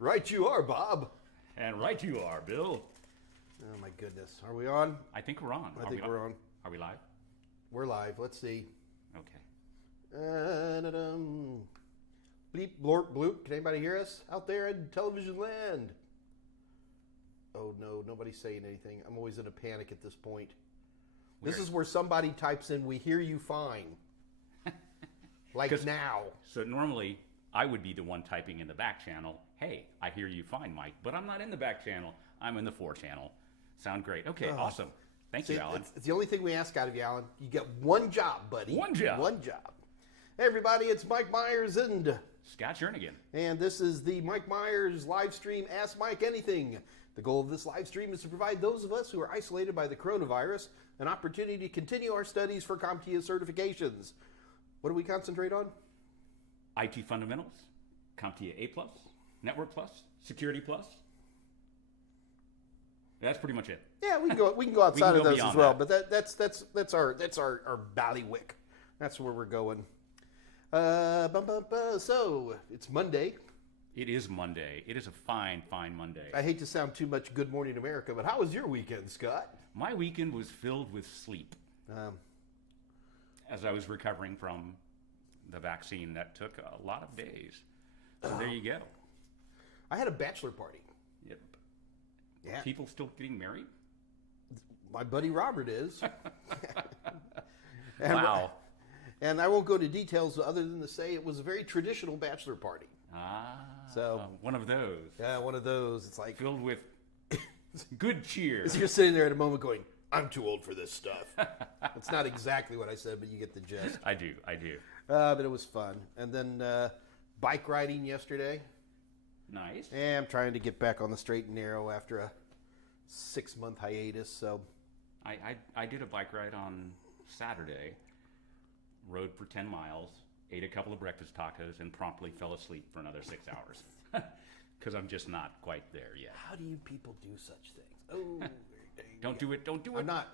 Right you are, Bob. And right you are, Bill. Oh my goodness. Are we on? I think we're on. I think we're on. Are we live? We're live. Let's see. Okay. Bleep, blorp, bloop. Can anybody hear us out there in television land? Oh no, nobody's saying anything. I'm always in a panic at this point. This is where somebody types in, "We hear you fine." Like now. So normally I would be the one typing in the back channel, "Hey, I hear you fine, Mike." But I'm not in the back channel. I'm in the fore channel. Sound great. Okay, awesome. Thank you, Alan. It's the only thing we ask out of you, Alan. You get one job, buddy. One job. One job. Hey, everybody, it's Mike Meyers and Scott Jernigan. And this is the Mike Meyers live stream, Ask Mike Anything. The goal of this live stream is to provide those of us who are isolated by the coronavirus an opportunity to continue our studies for CompTIA certifications. What do we concentrate on? IT fundamentals, CompTIA A+, Network Plus, Security Plus. That's pretty much it. Yeah, we can go outside of those as well, that. but that's our ballywick. That's where we're going. So it's Monday. It is Monday. It is a fine, fine Monday. I hate to sound too much Good Morning America, but how was your weekend, Scott? My weekend was filled with sleep as I was recovering from the vaccine that took a lot of days. So there you go. I had a bachelor party. Yep. Yeah. People still getting married? My buddy Robert is. Wow. And I won't go to details other than to say it was a very traditional bachelor party. So one of those. Yeah, one of those. It's like filled with good cheer. You're sitting there at a moment going, "I'm too old for this stuff." It's not exactly what I said, but you get the gist. I do. But it was fun. And then bike riding yesterday. Nice. And I'm trying to get back on the straight and narrow after a 6-month hiatus. So I did a bike ride on Saturday. Rode for 10 miles, ate a couple of breakfast tacos, and promptly fell asleep for another 6 hours. Because I'm just not quite there yet. How do you people do such things? Oh, Don't do it. I'm not.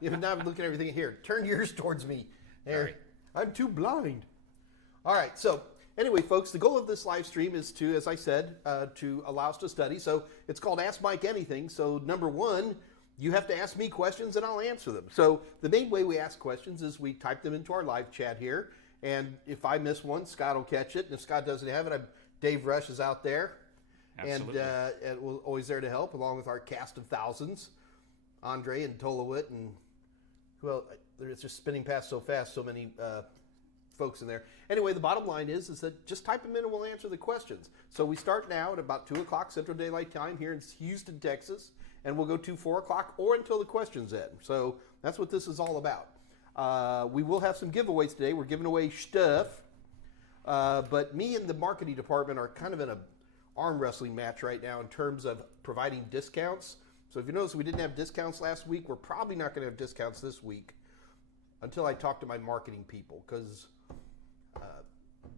Even now I'm looking at everything here. Turn yours towards me. There. Sorry. I'm too blind. All right. So anyway, folks, the goal of this live stream is to, as I said, to allow us to study. So it's called Ask Mike Anything. So number one, you have to ask me questions and I'll answer them. So the main way we ask questions is we type them into our live chat here. And if I miss one, Scott will catch it. And if Scott doesn't have it, Dave Rush is out there. Absolutely. And we're always there to help, along with our cast of thousands, Andre and Tolowit, and well, it's just spinning past so fast, so many folks in there. Anyway, the bottom line is that just type them in and we'll answer the questions. So we start now at about 2 o'clock Central Daylight Time here in Houston, Texas, and we'll go to 4 o'clock or until the questions end. So that's what this is all about. We will have some giveaways today. We're giving away stuff, but me and the marketing department are kind of in a arm wrestling match right now in terms of providing discounts. So if you notice we didn't have discounts last week, we're probably not going to have discounts this week until I talk to my marketing people, because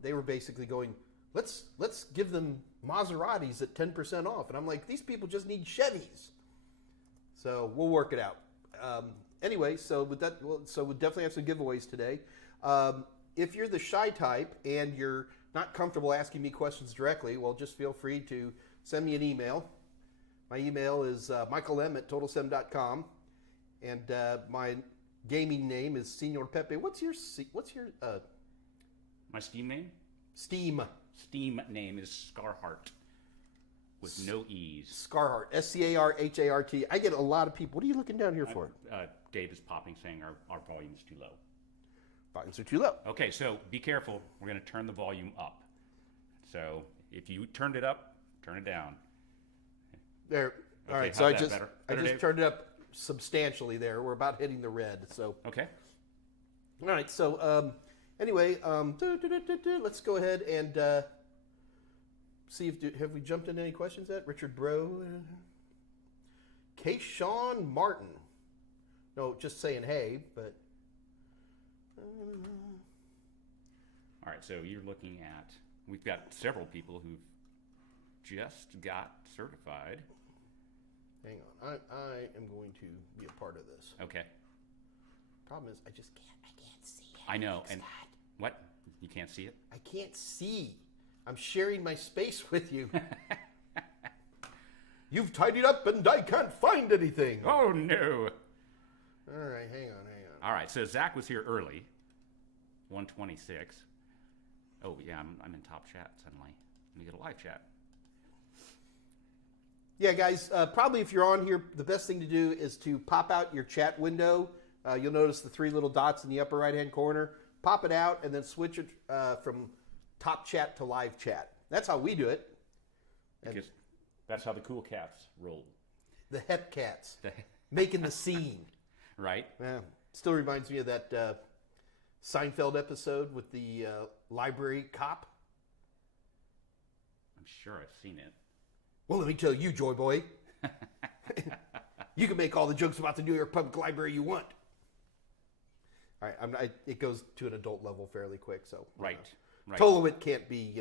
they were basically going, let's give them Maseratis at 10% off. And I'm like, these people just need Chevys. So we'll work it out. Anyway, so with that, so we'll definitely have some giveaways today. If you're the shy type and you're not comfortable asking me questions directly, well, just feel free to send me an email. My email is michaelm@totalsem.com, and my gaming name is Senor Pepe. What's your My Steam name? Steam name is Scarhart with no E's. Scarhart, Scarhart. I get a lot of people. What are you looking down here for? Dave is popping saying our volume is too low. Volumes are too low. Okay, so be careful. We're going to turn the volume up. So if you turned it up, turn it down. There. All Okay, right. So I just Dave? turned it up substantially there. We're about hitting the red. So Okay. all right. So anyway, let's go ahead and see if have we jumped into any questions yet? Richard Bro, Kayshawn Martin. No, just saying hey, but. All right, so you're looking at, we've got several people who've just got certified. Hang on, I am going to be a part of this. Okay. Problem is, I can't see it. I know, and what? You can't see it? I can't see. I'm sharing my space with you. You've tidied up and I can't find anything. Oh, no. All right, hang on. All right, so Zach was here early, 126. Oh, yeah, I'm in top chat suddenly. Let me get a live chat. Yeah, guys, probably if you're on here, the best thing to do is to pop out your chat window. You'll notice the 3 little dots in the upper right-hand corner. Pop it out and then switch it from top chat to live chat. That's how we do it. Because that's how the cool cats roll. The hep cats, making the scene. Right? Yeah. Still reminds me of that Seinfeld episode with the library cop. I'm sure I've seen it. Well, let me tell you, Joy Boy. You can make all the jokes about the New York Public Library you want. All right, it goes to an adult level fairly quick, so. Right. Tolowit can't be,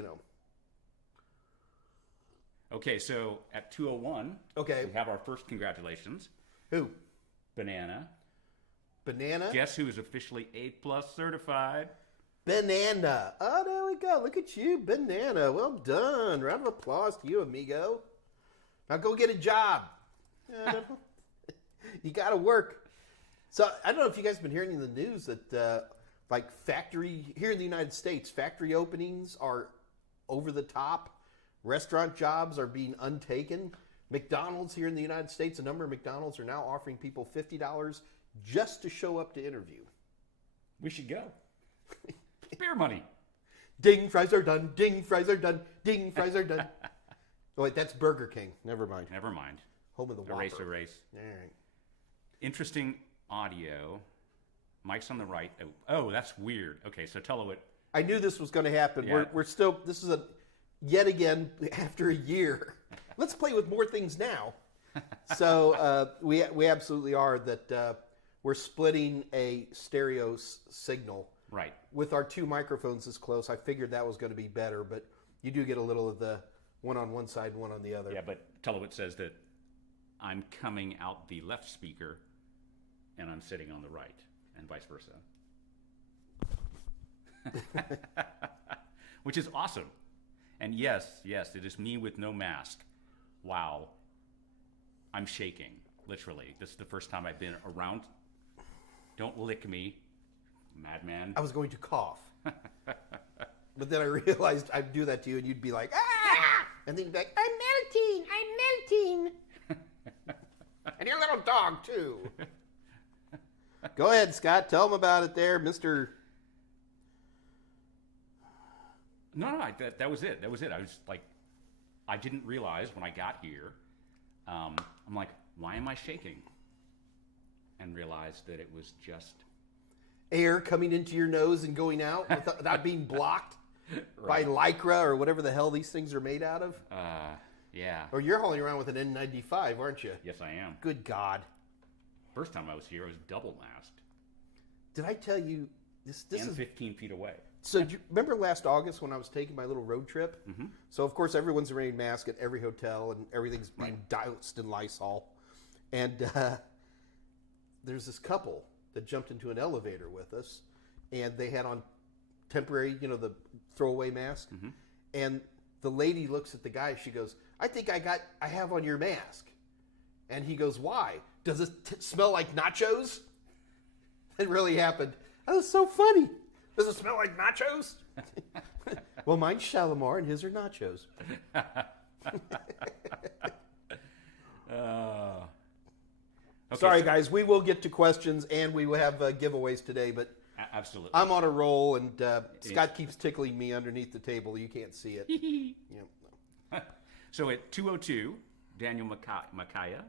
Okay, so at 2:01, Okay. we have our first congratulations. Who? Banana. Banana? Guess who is officially A+ certified? Banana. Oh, there we go. Look at you, Banana. Well done. Round of applause to you, amigo. Now go get a job. You got to work. So I don't know if you guys have been hearing in the news that here in the United States, factory openings are over the top. Restaurant jobs are being untaken. McDonald's here in the United States, a number of McDonald's are now offering people $50 just to show up to interview. We should go. Beer money. Ding, fries are done. Ding, fries are done. Ding, fries are done. Oh, wait, that's Burger King. Never mind. Never mind. Home of the Whopper. Erase. All right. Interesting audio. Mike's on the right. Oh, that's weird. Okay, so tell it. I knew this was going to happen. Yeah. We're still, this is yet again, after a year. Let's play with more things now. So we absolutely are that we're splitting a stereo signal. Right. With our 2 microphones this close, I figured that was going to be better, but you do get a little of the one on one side, one on the other. Yeah, but Tellowit says that I'm coming out the left speaker and I'm sitting on the right, and vice versa. Which is awesome. And yes, it is me with no mask. Wow. I'm shaking, literally. This is the first time I've been around. Don't lick me, madman. I was going to cough. But then I realized I'd do that to you and you'd be like, ah! And then you'd be like, I'm melting. And your little dog, too. Go ahead, Scott. Tell them about it there, Mr. No, that was it. That was it. I was like, I didn't realize when I got here. I'm like, why am I shaking? And realized that it was just air coming into your nose and going out without being blocked by Lycra or whatever the hell these things are made out of. Yeah. Or you're hauling around with an N95, aren't you? Yes, I am. Good God. First time I was here, I was double masked. Did I tell you this and is 15 feet away. So do you remember last August when I was taking my little road trip? Mm-hmm. So of course everyone's wearing masks at every hotel and everything's being doused in Lysol. And there's this couple that jumped into an elevator with us, and they had on temporary, the throwaway mask. Mm-hmm. And the lady looks at the guy. She goes, "I think I have on your mask." And he goes, "Why? Does it smell like nachos?" It really happened. That was so funny. Does it smell like nachos? Well, mine's Shalimar and his are nachos. Okay, Sorry, guys. We will get to questions and we will have giveaways today, but absolutely. I'm on a roll, and Scott keeps tickling me underneath the table. You can't see it. Yep. So at 2:02, Daniel Makaya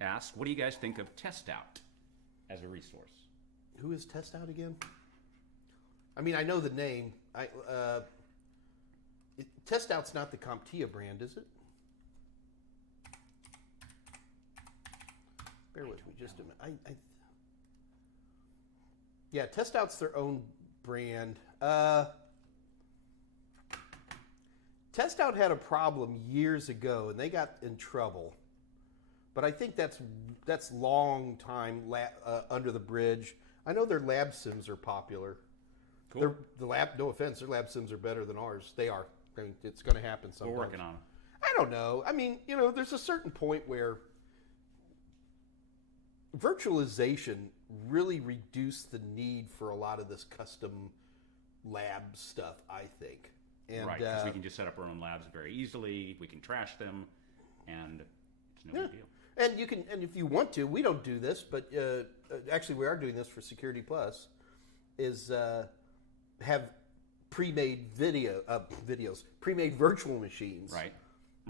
asked, what do you guys think of Test Out as a resource? Who is Test Out again? I mean, I know the name. Test Out's not the CompTIA brand, is it? Bear with me just a minute. Yeah, Test Out's their own brand. Test Out had a problem years ago, and they got in trouble. But I think that's long time under the bridge. I know their lab sims are popular. Cool. No offense, their lab sims are better than ours. They are. I mean, it's going to happen sometime. We're working on it. I don't know. I mean, there's a certain point where virtualization really reduced the need for a lot of this custom lab stuff, I think. And, right, because we can just set up our own labs very easily. We can trash them, and it's no big deal. And you can, and if you want to, we don't do this, but actually we are doing this for Security Plus, is have pre-made videos, pre-made virtual machines, Right.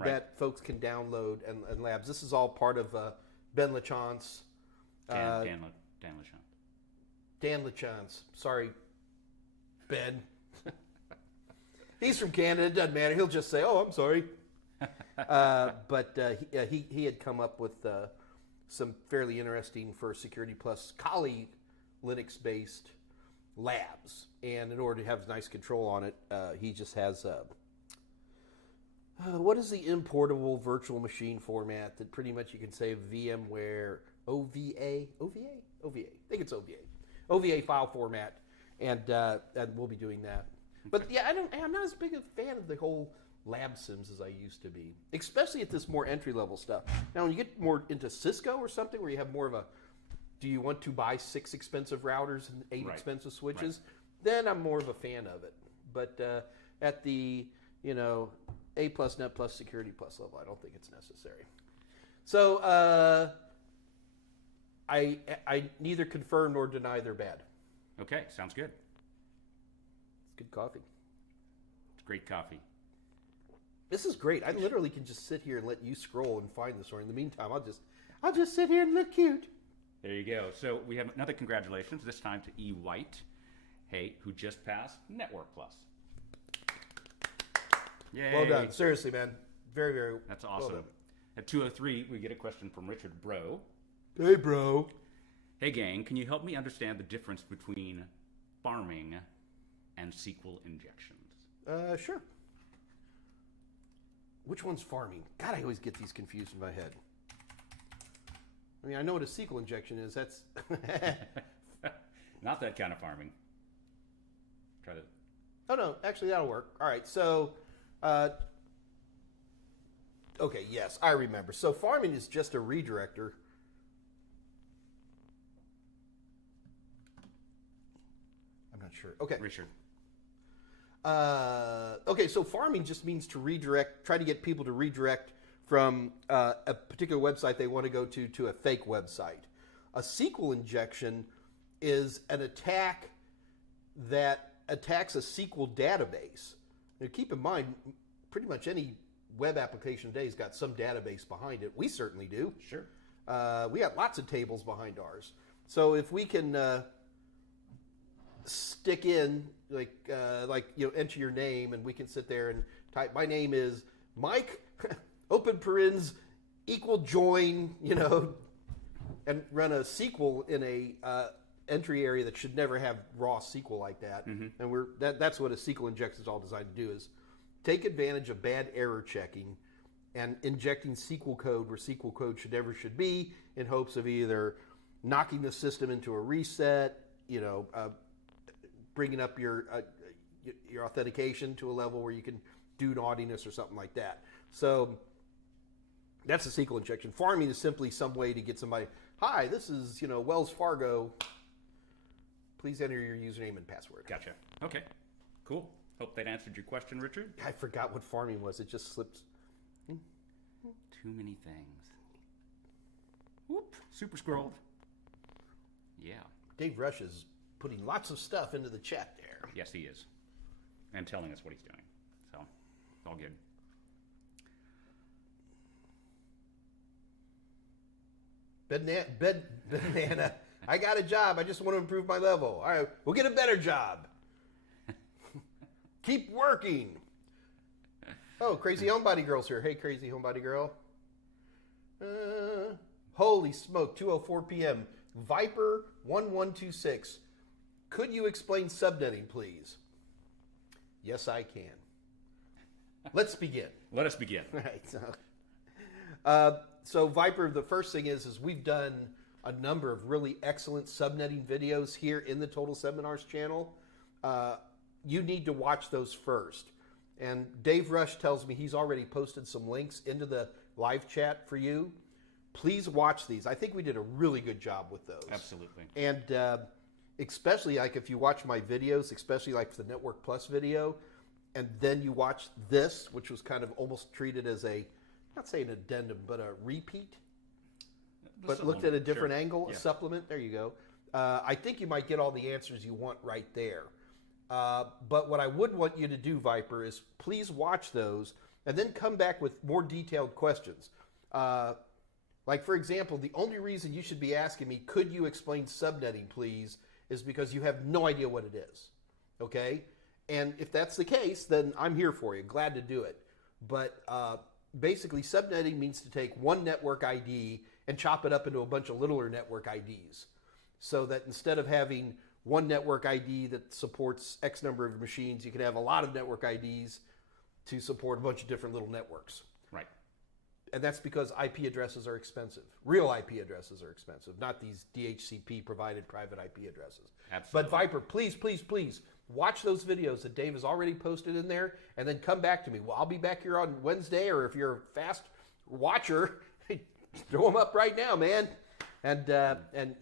that folks can download and labs. This is all part of Ben Lachance. Dan Lachance. Sorry, Ben. He's from Canada. It doesn't matter. He'll just say, "Oh, I'm sorry." But he had come up with some fairly interesting for Security Plus Kali Linux-based labs, and in order to have nice control on it, he just has what is the importable virtual machine format that pretty much you can say VMware OVA. I think it's OVA file format, and we'll be doing that. But yeah, I'm not as big a fan of the whole lab sims as I used to be, especially at this more entry-level stuff. Now, when you get more into Cisco or something where you have more of a, do you want to buy 6 expensive routers and 8 expensive switches? Then I'm more of a fan of it. But at the, A+, Net+, Security Plus level, I don't think it's necessary. So I neither confirm nor deny they're bad. Okay, sounds good. It's good coffee. It's great coffee. This is great. I literally can just sit here and let you scroll and find this, or in the meantime, I'll just sit here and look cute. There you go. So we have another congratulations, this time to E. White, who just passed Network Plus. Yay. Well done. Seriously, man. Very, very That's awesome. Well done. At 2:03, we get a question from Richard Bro. Hey, bro. Hey, gang, can you help me understand the difference between farming and SQL injections? Sure. Which one's farming? God, I always get these confused in my head. I mean, I know what a SQL injection is. That's Not that kind of farming. Try to. Oh no, actually that'll work. All right, so okay, yes, I remember. So farming is just a redirector. I'm not sure. Okay. Richard. Okay, so farming just means to redirect, try to get people to redirect from a particular website they want to go to a fake website. A SQL injection is an attack that attacks a SQL database. Now, keep in mind, pretty much any web application today has got some database behind it. We certainly do. Sure. We got lots of tables behind ours. So if we can stick in, enter your name, and we can sit there and type, my name is Mike, open parens, equal join, and run a SQL in a entry area that should never have raw SQL like that. Mm-hmm. And that's what a SQL injection is all designed to do, is take advantage of bad error checking and injecting SQL code where SQL code should be, in hopes of either knocking the system into a reset, bringing up your authentication to a level where you can do naughtiness or something like that. So that's a SQL injection. Farming is simply some way to get somebody, hi, this is Wells Fargo. Please enter your username and password. Gotcha. Okay. Cool. Hope that answered your question, Richard. I forgot what farming was. It just slipped. Too many things. Whoop. Super scrolled. Yeah. Dave Rush is putting lots of stuff into the chat there. Yes, he is. And telling us what he's doing. So, it's all good. Banana. I got a job. I just want to improve my level. All right, we'll get a better job. Keep working. Oh, Crazy Homebody Girl's here. Hey, Crazy Homebody Girl. Holy smoke, 2:04 p.m. Viper 1126. Could you explain subnetting, please? Yes, I can. Let's begin. Let us begin. All right. So Viper, the first thing is we've done a number of really excellent subnetting videos here in the Total Seminars channel. You need to watch those first. And Dave Rush tells me he's already posted some links into the live chat for you. Please watch these. I think we did a really good job with those. Absolutely. And especially like if you watch my videos, especially like the Network Plus video, and then you watch this, which was kind of almost treated as a, not saying addendum, but a repeat, but looked at a different angle, a supplement. There you go. I think you might get all the answers you want right there. But what I would want you to do, Viper, is please watch those and then come back with more detailed questions. Like, for example, the only reason you should be asking me, could you explain subnetting, please, is because you have no idea what it is. Okay? And if that's the case, then I'm here for you. Glad to do it. But basically, subnetting means to take one network ID and chop it up into a bunch of littler network IDs. So that instead of having one network ID that supports X number of machines, you can have a lot of network IDs to support a bunch of different little networks. Right. And that's because IP addresses are expensive. Real IP addresses are expensive, not these DHCP provided private IP addresses. Absolutely. But Viper, please, please, please watch those videos that Dave has already posted in there and then come back to me. Well, I'll be back here on Wednesday, or if you're a fast watcher, throw them up right now, man. And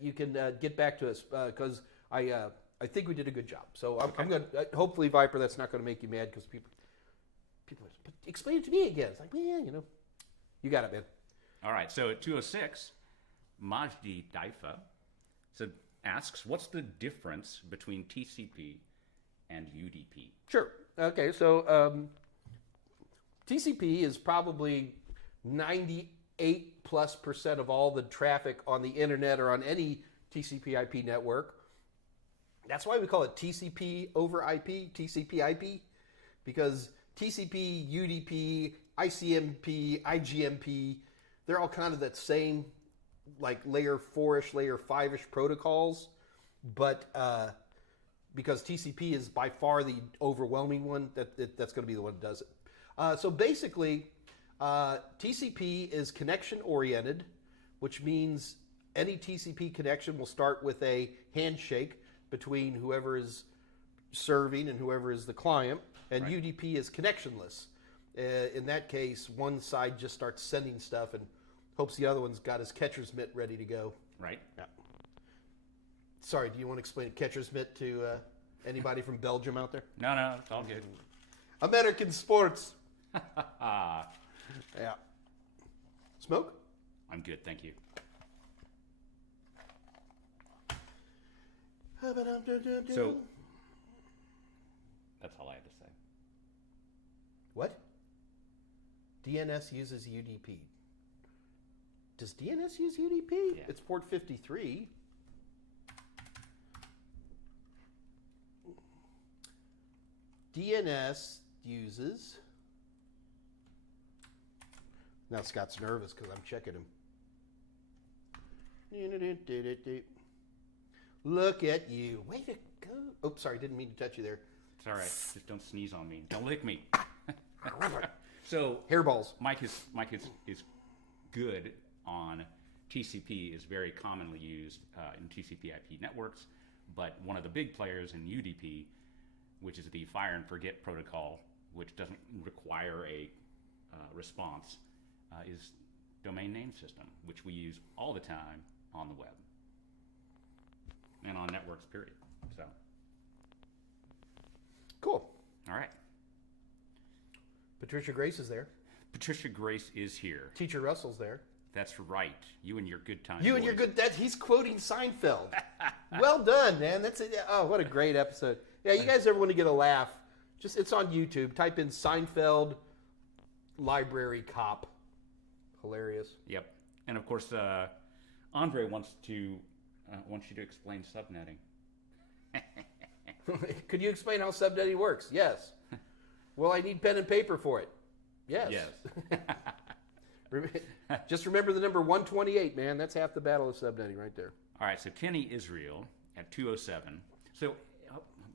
you can get back to us because I think we did a good job. So I'm going to, hopefully, Viper, that's not going to make you mad because people but explain it to me again. It's like, yeah, you know. You got it, man. All right, so at 206, Majdi Daifa asks, what's the difference between TCP and UDP? Sure. Okay, so TCP is probably 98+% of all the traffic on the internet or on any TCP IP network. That's why we call it TCP over IP, TCP IP, because TCP, UDP, ICMP, IGMP, they're all kind of that same like layer 4-ish, layer 5-ish protocols, but because TCP is by far the overwhelming one, that's going to be the one that does it. So basically, TCP is connection oriented, which means any TCP connection will start with a handshake between whoever is serving and whoever is the client, and right. UDP is connectionless. In that case, one side just starts sending stuff and hopes the other one's got his catcher's mitt ready to go. Right. Yeah. Sorry, do you want to explain catcher's mitt to anybody from Belgium out there? No, it's all good. American sports. Yeah. Smoke? I'm good, thank you. So, that's all I had to say. What? DNS uses UDP. Does DNS use UDP? Yeah. It's port 53. DNS uses... Now Scott's nervous because I'm checking him. Look at you. Way to go. Oh, sorry, didn't mean to touch you there. It's all right. Just don't sneeze on me. Don't lick me. So hairballs. Mike is good on TCP, is very commonly used in TCP IP networks, but one of the big players in UDP, which is the fire and forget protocol, which doesn't require a response, is domain name system, which we use all the time on the web and on networks, period. So cool. All right. Patricia Grace is there. Patricia Grace is here. Teacher Russell's there. That's right. You and your good time. You boys. and your good. He's quoting Seinfeld. Well done, man. That's it. Oh, what a great episode. Yeah, you guys ever want to get a laugh? It's on YouTube. Type in Seinfeld library cop. Hilarious. Yep. And of course, Andre wants you to explain subnetting. Could you explain how subnetting works? Yes. Well, I need pen and paper for it. Yes. Just remember the number 128, man. That's half the battle of subnetting right there. All right, so Kenny Israel at 207. So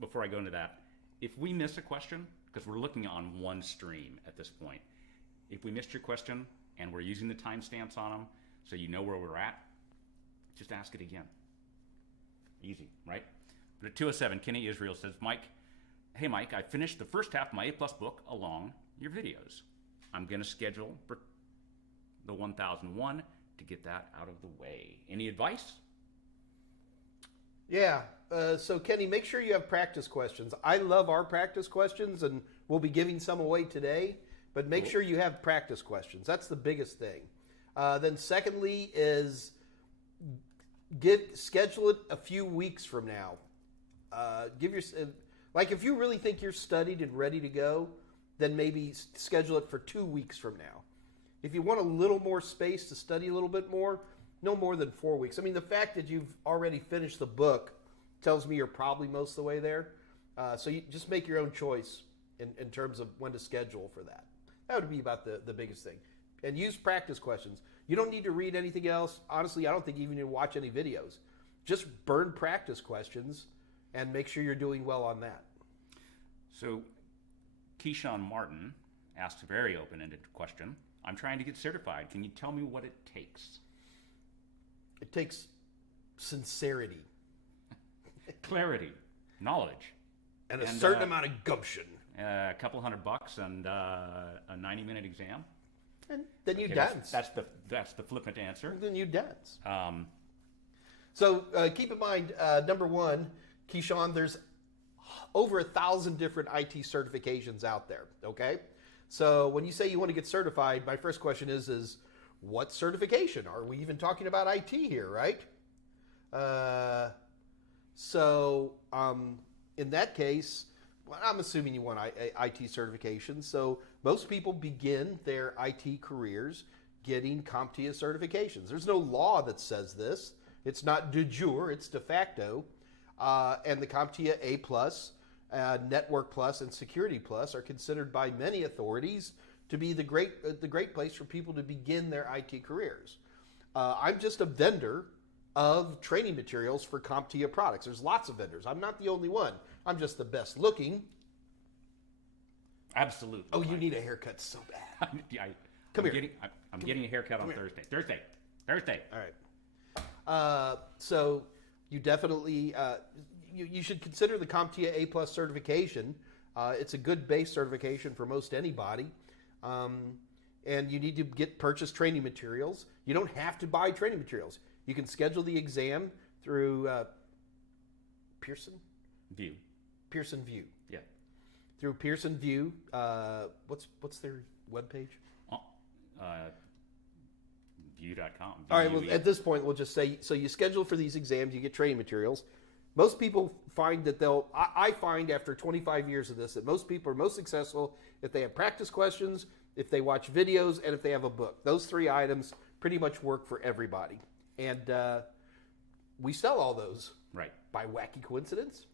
before I go into that, if we miss a question, because we're looking on one stream at this point, if we missed your question and we're using the timestamps on them so you know where we're at, just ask it again. Easy, right? But at 207, Kenny Israel says, Mike, hey, Mike, I finished the first half of my A-plus book along your videos. I'm going to schedule for the 1001 to get that out of the way. Any advice? Yeah. So, Kenny, make sure you have practice questions. I love our practice questions, and we'll be giving some away today. But make sure you have practice questions. That's the biggest thing. Then, secondly, is schedule it a few weeks from now. If you really think you're studied and ready to go, then maybe schedule it for 2 weeks from now. If you want a little more space to study a little bit more, no more than 4 weeks. I mean, the fact that you've already finished the book tells me you're probably most of the way there. So you just make your own choice in terms of when to schedule for that. That would be about the biggest thing. And use practice questions. You don't need to read anything else. Honestly, I don't think you even need to watch any videos. Just burn practice questions and make sure you're doing well on that. So Keyshawn Martin asked a very open-ended question. I'm trying to get certified. Can you tell me what it takes? It takes sincerity. Clarity, knowledge. And a certain amount of gumption. A couple $100 and a 90-minute exam. And then you dance. That's the flippant answer. Then you dance. So keep in mind, number one, Keyshawn, there's over 1,000 different IT certifications out there, okay? So when you say you want to get certified, my first question is what certification? Are we even talking about IT here, right? In that case, well, I'm assuming you want IT certification. So most people begin their IT careers getting CompTIA certifications. There's no law that says this. It's not de jure, it's de facto. And the CompTIA A+, Network Plus, and Security Plus are considered by many authorities to be the great place for people to begin their IT careers. I'm just a vendor of training materials for CompTIA products. There's lots of vendors. I'm not the only one. I'm just the best looking. Absolutely. Oh, you need a haircut so bad. I'm getting a haircut on Thursday. Thursday. All right. So you definitely you should consider the CompTIA A+ certification. It's a good base certification for most anybody. And you need to purchase training materials. You don't have to buy training materials. You can schedule the exam through Pearson View. Yeah. Through Pearson View. What's their webpage? View.com. All right, well, at this point, we'll just say, so you schedule for these exams, you get training materials. Most people find that I find after 25 years of this, that most people are most successful if they have practice questions, if they watch videos, and if they have a book. Those three items pretty much work for everybody. And we sell all those. Right. By wacky coincidence.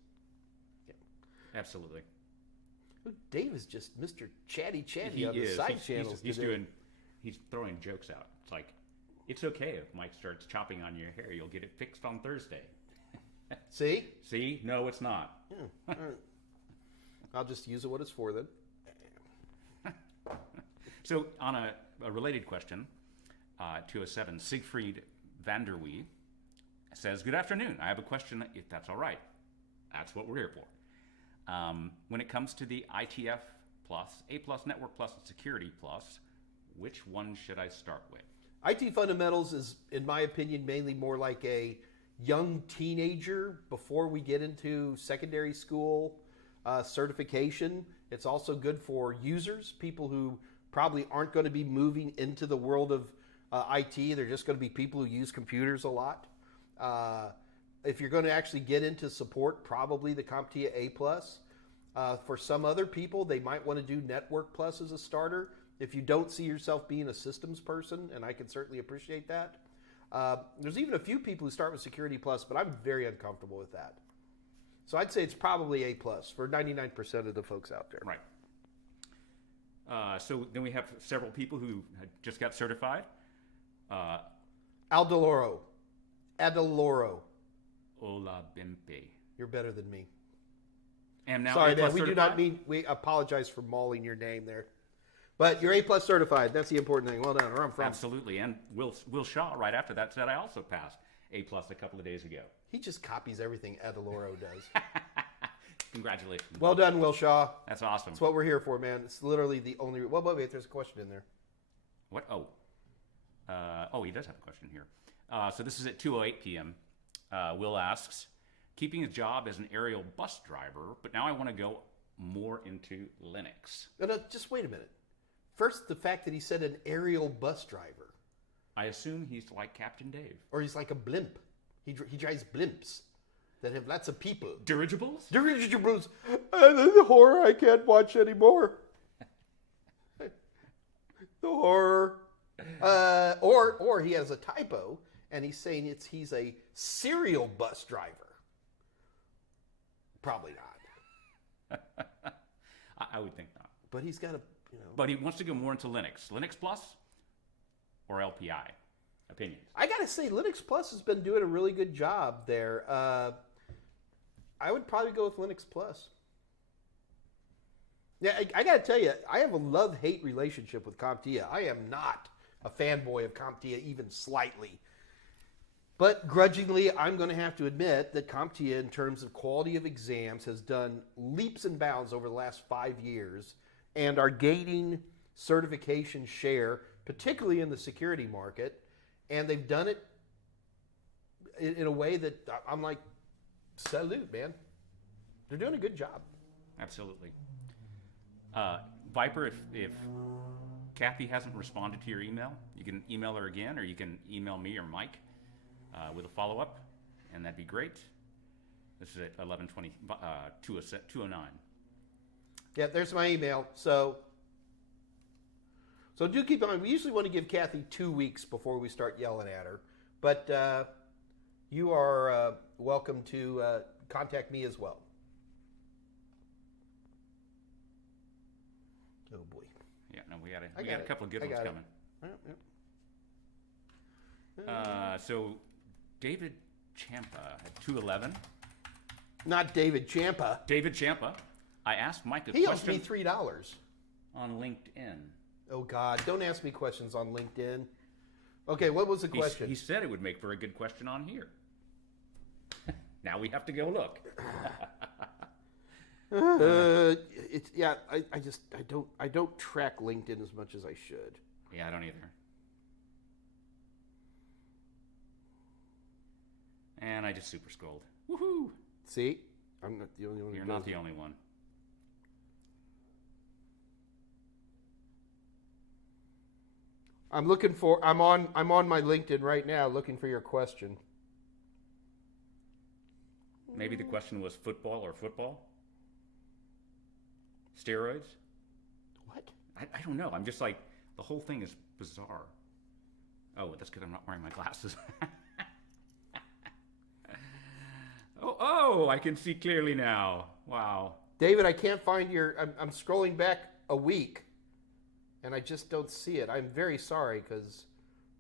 Yeah. Absolutely. Dave is just Mr. Chatty He on the is. side channels. He's throwing jokes out. It's like, it's okay if Mike starts chopping on your hair. You'll get it fixed on Thursday. See? See? No, it's not. Yeah. All right. I'll just use it what it's for then. So on a related question, 207, Siegfried Vanderwee says, good afternoon. I have a question, if that's all right. That's what we're here for. When it comes to the ITF Plus, A Plus, Network Plus, and Security Plus, which one should I start with? IT Fundamentals is, in my opinion, mainly more like a young teenager before we get into secondary school certification. It's also good for users, people who probably aren't going to be moving into the world of IT. They're just going to be people who use computers a lot. If you're going to actually get into support, probably the CompTIA A+. For some other people, they might want to do Network Plus as a starter. If you don't see yourself being a systems person, and I can certainly appreciate that. There's even a few people who start with Security Plus, but I'm very uncomfortable with that. So I'd say it's probably A+ for 99% of the folks out there. Right. So then we have several people who just got certified. Adeloro. Ola Bimpe. You're better than me. And now sorry, A+ man. We certified? do not mean. We apologize for mauling your name there, but you're A+ certified. That's the important thing. Well done. Where I'm from. Absolutely. And Will Shaw right after that said I also passed A+ a couple of days ago. He just copies everything Adeloro does. Congratulations. Well done, Will Shaw. That's awesome. That's what we're here for, man. It's literally the only... Well, wait, there's a question in there. What? Oh. He does have a question here. So this is at 2:08 p.m. Will asks, keeping his job as an aerial bus driver, but now I want to go more into Linux. No, just wait a minute. First, the fact that he said an aerial bus driver. I assume he's like Captain Dave. Or he's like a blimp. He drives blimps that have lots of people. Dirigibles? Dirigibles. The horror I can't watch anymore. The horror. Or he has a typo, and he's saying he's a serial bus driver. Probably not. I would think not. But he's got a, But he wants to go more into Linux. Linux Plus or LPI? Opinions. I gotta say, Linux Plus has been doing a really good job there. I would probably go with Linux Plus. Yeah, I gotta tell you, I have a love-hate relationship with CompTIA. I am not a fanboy of CompTIA even slightly. But grudgingly, I'm going to have to admit that CompTIA, in terms of quality of exams, has done leaps and bounds over the last 5 years and are gaining certification share, particularly in the security market. And they've done it in a way that I'm like, salute, man. They're doing a good job. Absolutely. Viper, if Kathy hasn't responded to your email, you can email her again, or you can email me or Mike with a follow-up, and that'd be great. This is at 11:20, 2:09. Yeah, there's my email. So do keep in mind, we usually want to give Kathy 2 weeks before we start yelling at her. But you are welcome to contact me as well. Oh, boy. Yeah, no, we got a couple of good ones coming. So David Champa at 2:11. Not David Champa. David Champa. I asked Mike a He owes question me $3. on LinkedIn. Oh, God. Don't ask me questions on LinkedIn. Okay, what was the question? He said it would make for a good question on here. Now we have to go look. I don't track LinkedIn as much as I should. Yeah, I don't either. And I just super scrolled. Woohoo! See, I'm not the only one. You're not the only one. I'm on my LinkedIn right now looking for your question. Maybe the question was football or football? Steroids? What? I don't know. I'm just like, the whole thing is bizarre. Oh, that's because I'm not wearing my glasses. Oh, I can see clearly now. Wow. David, I can't find I'm scrolling back a week, and I just don't see it. I'm very sorry, because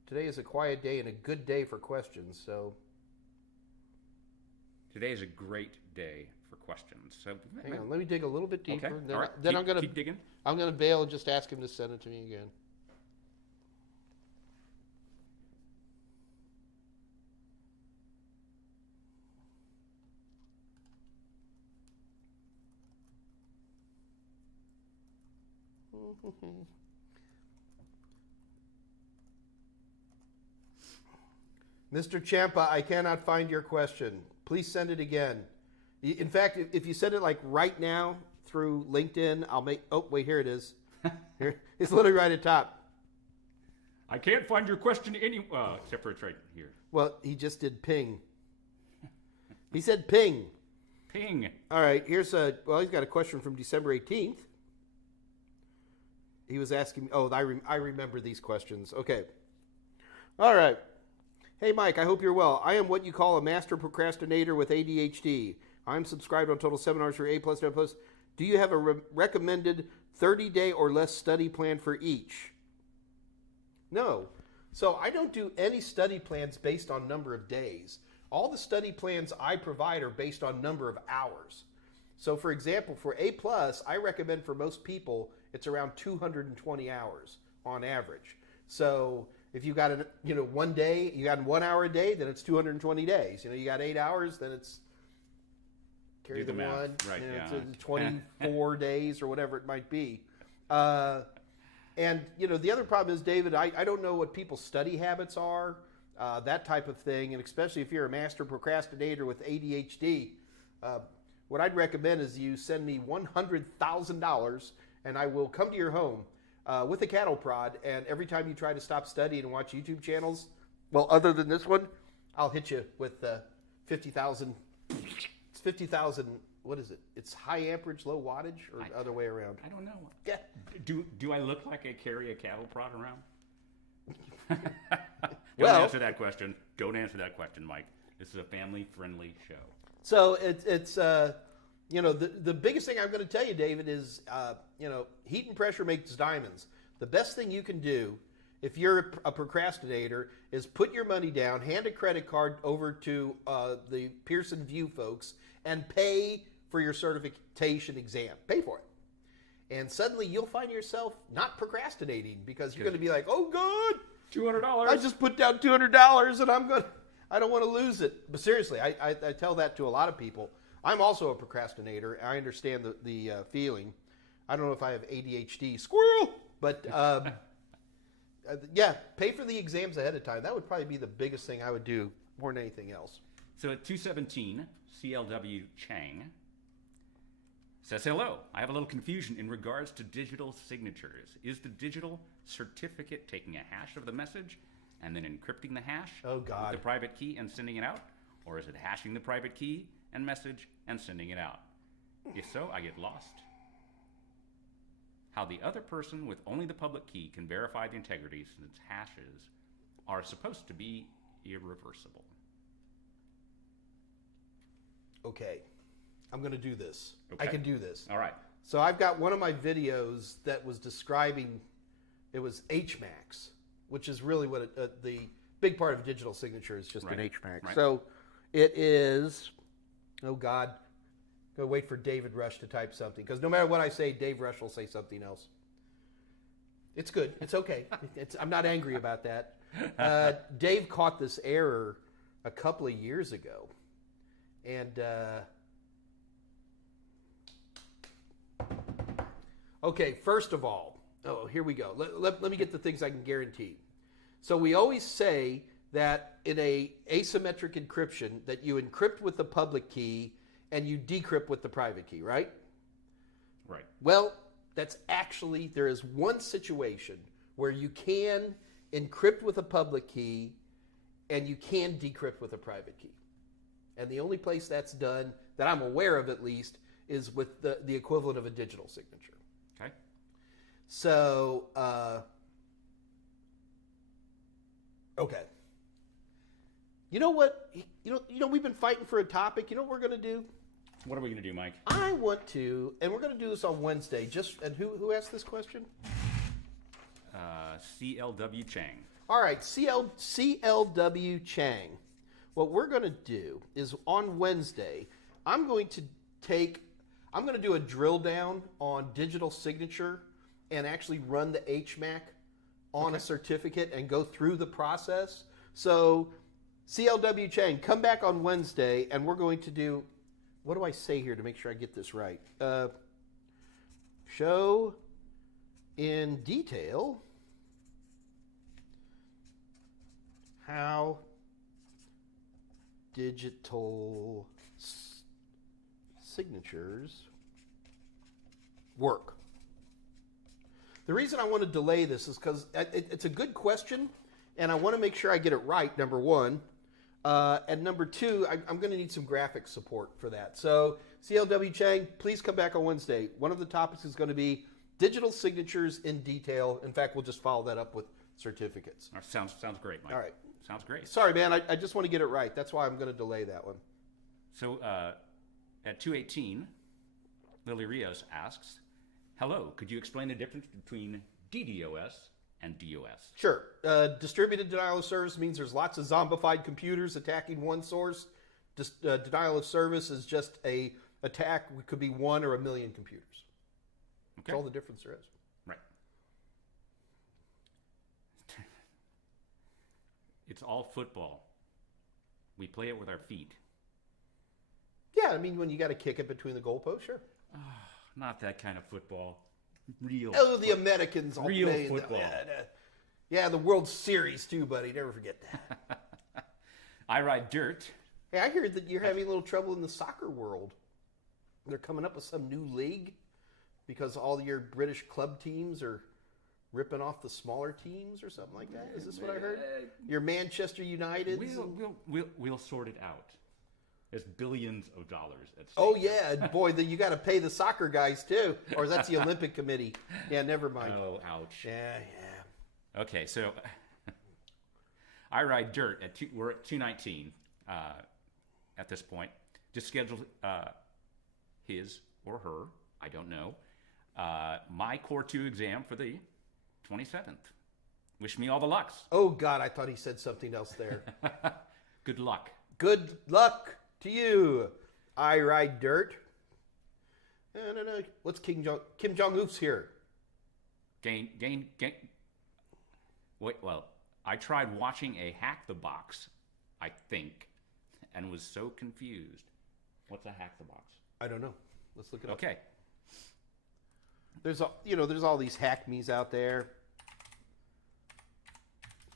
today is a quiet day and a good day for questions, so... Today is a great day for questions. So hang on, let me dig a little bit deeper. Okay. Then, All right. then I'm gonna keep digging. I'm gonna bail and just ask him to send it to me again. Mr. Champa, I cannot find your question. Please send it again. In fact, if you send it like right now through LinkedIn, I'll make... Oh, wait, here it is. Here, it's literally right at the top. I can't find your question except for it's right here. Well, he just did ping. He said ping. Ping. All right, he's got a question from December 18th. He was asking... Oh, I remember these questions. Okay. All right. Hey, Mike, I hope you're well. I am what you call a master procrastinator with ADHD. I'm subscribed on total seminars for A+, A+. Do you have a recommended 30-day or less study plan for each? No. So I don't do any study plans based on number of days. All the study plans I provide are based on number of hours. So, for example, for A+, I recommend for most people it's around 220 hours on average. So if you got 1 day, you got 1 hour a day, then it's 220 days. You got 8 hours, then it's carry Do the math. one, Right, to yeah. 24 days or whatever it might be. And, the other problem is, David, I don't know what people's study habits are, that type of thing, and especially if you're a master procrastinator with ADHD, what I'd recommend is you send me $100,000 and I will come to your home with a cattle prod, and every time you try to stop studying and watch YouTube channels, well, other than this one, I'll hit you with 50,000. It's 50,000. What is it? It's high amperage, low wattage, or the other way around? I don't know. Yeah. Do I look like I carry a cattle prod around? Well- answer that question. Don't answer that question, Mike. This is a family-friendly show. So it's the biggest thing I'm going to tell you, David, is heat and pressure makes diamonds. The best thing you can do if you're a procrastinator is put your money down, hand a credit card over to the Pearson VUE folks, and pay for your certification exam. Pay for it. And suddenly you'll find yourself not procrastinating because you're going to be like, oh, God, $200. I just put down $200 and I don't want to lose it. But seriously, I tell that to a lot of people. I'm also a procrastinator. I understand the feeling. I don't know if I have ADHD, squirrel, but yeah, pay for the exams ahead of time. That would probably be the biggest thing I would do more than anything else. So at 217, CLW Chang says, hello, I have a little confusion in regards to digital signatures. Is the digital certificate taking a hash of the message and then encrypting the hash Oh, God. with the private key and sending it out? Or is it hashing the private key and message and sending it out? If so, I get lost. How the other person with only the public key can verify the integrity since hashes are supposed to be irreversible. Okay, I'm going to do this. Okay. I can do this. All right. So I've got one of my videos that was describing, it was HMAX, which is really what the big part of digital signature is, just an Right. HMAX. Right. So it is, oh God, go wait for David Rush to type something, because no matter what I say, Dave Rush will say something else. It's good. It's okay. I'm not angry about that. Dave caught this error a couple of years ago. And, okay, first of all, here we go. Let me get the things I can guarantee. So we always say that in a asymmetric encryption that you encrypt with the public key and you decrypt with the private key, right? Right. Well, that's actually, there is one situation where you can encrypt with a public key and you can decrypt with a private key. And the only place that's done, that I'm aware of at least, is with the equivalent of a digital signature. Okay. So, okay. You know what? We've been fighting for a topic. You know what we're going to do? What are we going to do, Mike? I want to, and we're going to do this on Wednesday. And who asked this question? CLW Chang. All right, CLW Chang. What we're going to do is on Wednesday, I'm going to do a drill down on digital signature and actually run the HMAC on a certificate and go through the process. So CLW Chang, come back on Wednesday and we're going to do, what do I say here to make sure I get this right? Show in detail how digital signatures work. The reason I want to delay this is because it's a good question, and I want to make sure I get it right, number one. And number two, I'm going to need some graphic support for that. So CLW Chang, please come back on Wednesday. One of the topics is going to be digital signatures in detail. In fact, we'll just follow that up with certificates. Sounds great, Mike. All right. Sounds great. Sorry, man. I just want to get it right. That's why I'm going to delay that one. So at 218, Lily Rios asks, hello, could you explain the difference between DDoS and DOS? Sure. Distributed denial of service means there's lots of zombified computers attacking one source. Denial of service is just a attack. It could be one or a million computers. Okay. That's all the difference there is. Right. It's all football. We play it with our feet. Yeah, I mean, when you got to kick it between the goalposts, sure. Not that kind of football. Real. Oh, the Americans all Real play. football. Yeah, the World Series too, buddy. Never forget that. I ride dirt. Hey, I hear that you're having a little trouble in the soccer world. They're coming up with some new league because all your British club teams are ripping off the smaller teams or something like that. Is this what I heard? Your Manchester United. We'll sort it out. There's billions of dollars at stake. Oh yeah, boy, you got to pay the soccer guys too, or that's the Olympic Committee. Yeah, never mind. Oh, ouch. Yeah. Okay, so I ride dirt we're at 219 at this point. Just scheduled his or her, I don't know, my Core 2 exam for the 27th. Wish me all the lucks. Oh God, I thought he said something else there. Good luck. Good luck to you. I ride dirt. No. What's Kim Jong-Un's here? Gain. Wait, well, I tried watching a Hack the Box, I think, and was so confused. What's a Hack the Box? I don't know. Let's look it up. Okay. There's all these hack me's out there.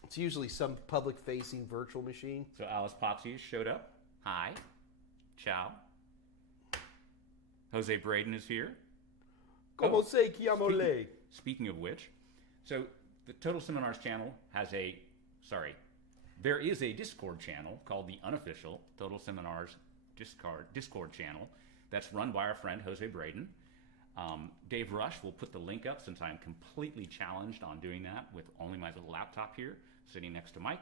It's usually some public-facing virtual machine. So Alice Pottsy showed up. Hi. Ciao. Jose Braden is here. Como se llama le? Speaking of which, so the Total Seminars channel there is a Discord channel called the unofficial Total Seminars Discord channel that's run by our friend Jose Braden. Dave Rush will put the link up since I'm completely challenged on doing that with only my little laptop here sitting next to Mike.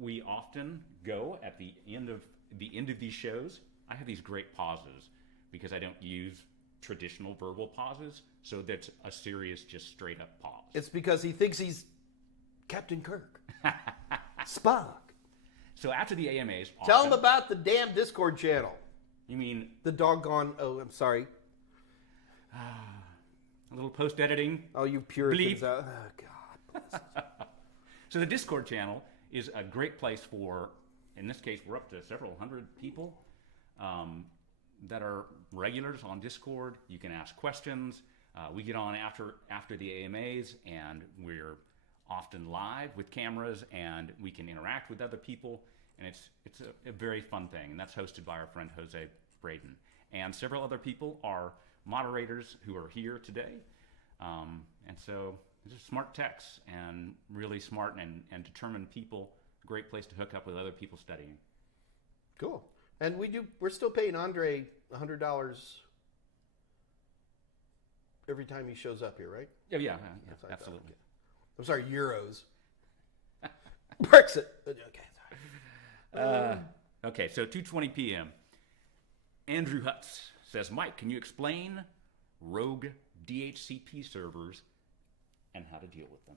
We often go at the end of these shows. I have these great pauses because I don't use traditional verbal pauses, so that's a serious, just straight up pause. It's because he thinks he's Captain Kirk. Spock. So after the AMAs, Tell him about the damn Discord channel. You mean the doggone? Oh, I'm sorry. A little post editing. Oh, you Puritans! Bleep. Oh God. So the Discord channel is a great place for. In this case, we're up to several hundred people that are regulars on Discord. You can ask questions. We get on after the AMAs, and we're often live with cameras, and we can interact with other people, and it's a very fun thing. And that's hosted by our friend Jose Braden, and several other people are moderators who are here today. And so just smart techs and really smart and determined people. Great place to hook up with other people studying. Cool. And we're still paying Andre $100 every time he shows up here, right? Yeah, absolutely. Okay. I'm sorry, euros. Brexit. Okay. Okay, so 2:20 p.m. Andrew Hutz says, Mike, can you explain rogue DHCP servers and how to deal with them?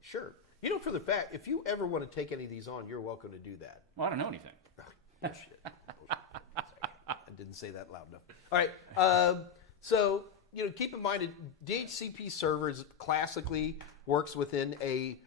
Sure. For the fact, if you ever want to take any of these on, you're welcome to do that. Well, I don't know anything. Bullshit. I didn't say that loud enough. All right. So, keep in mind, a DHCP servers classically works within a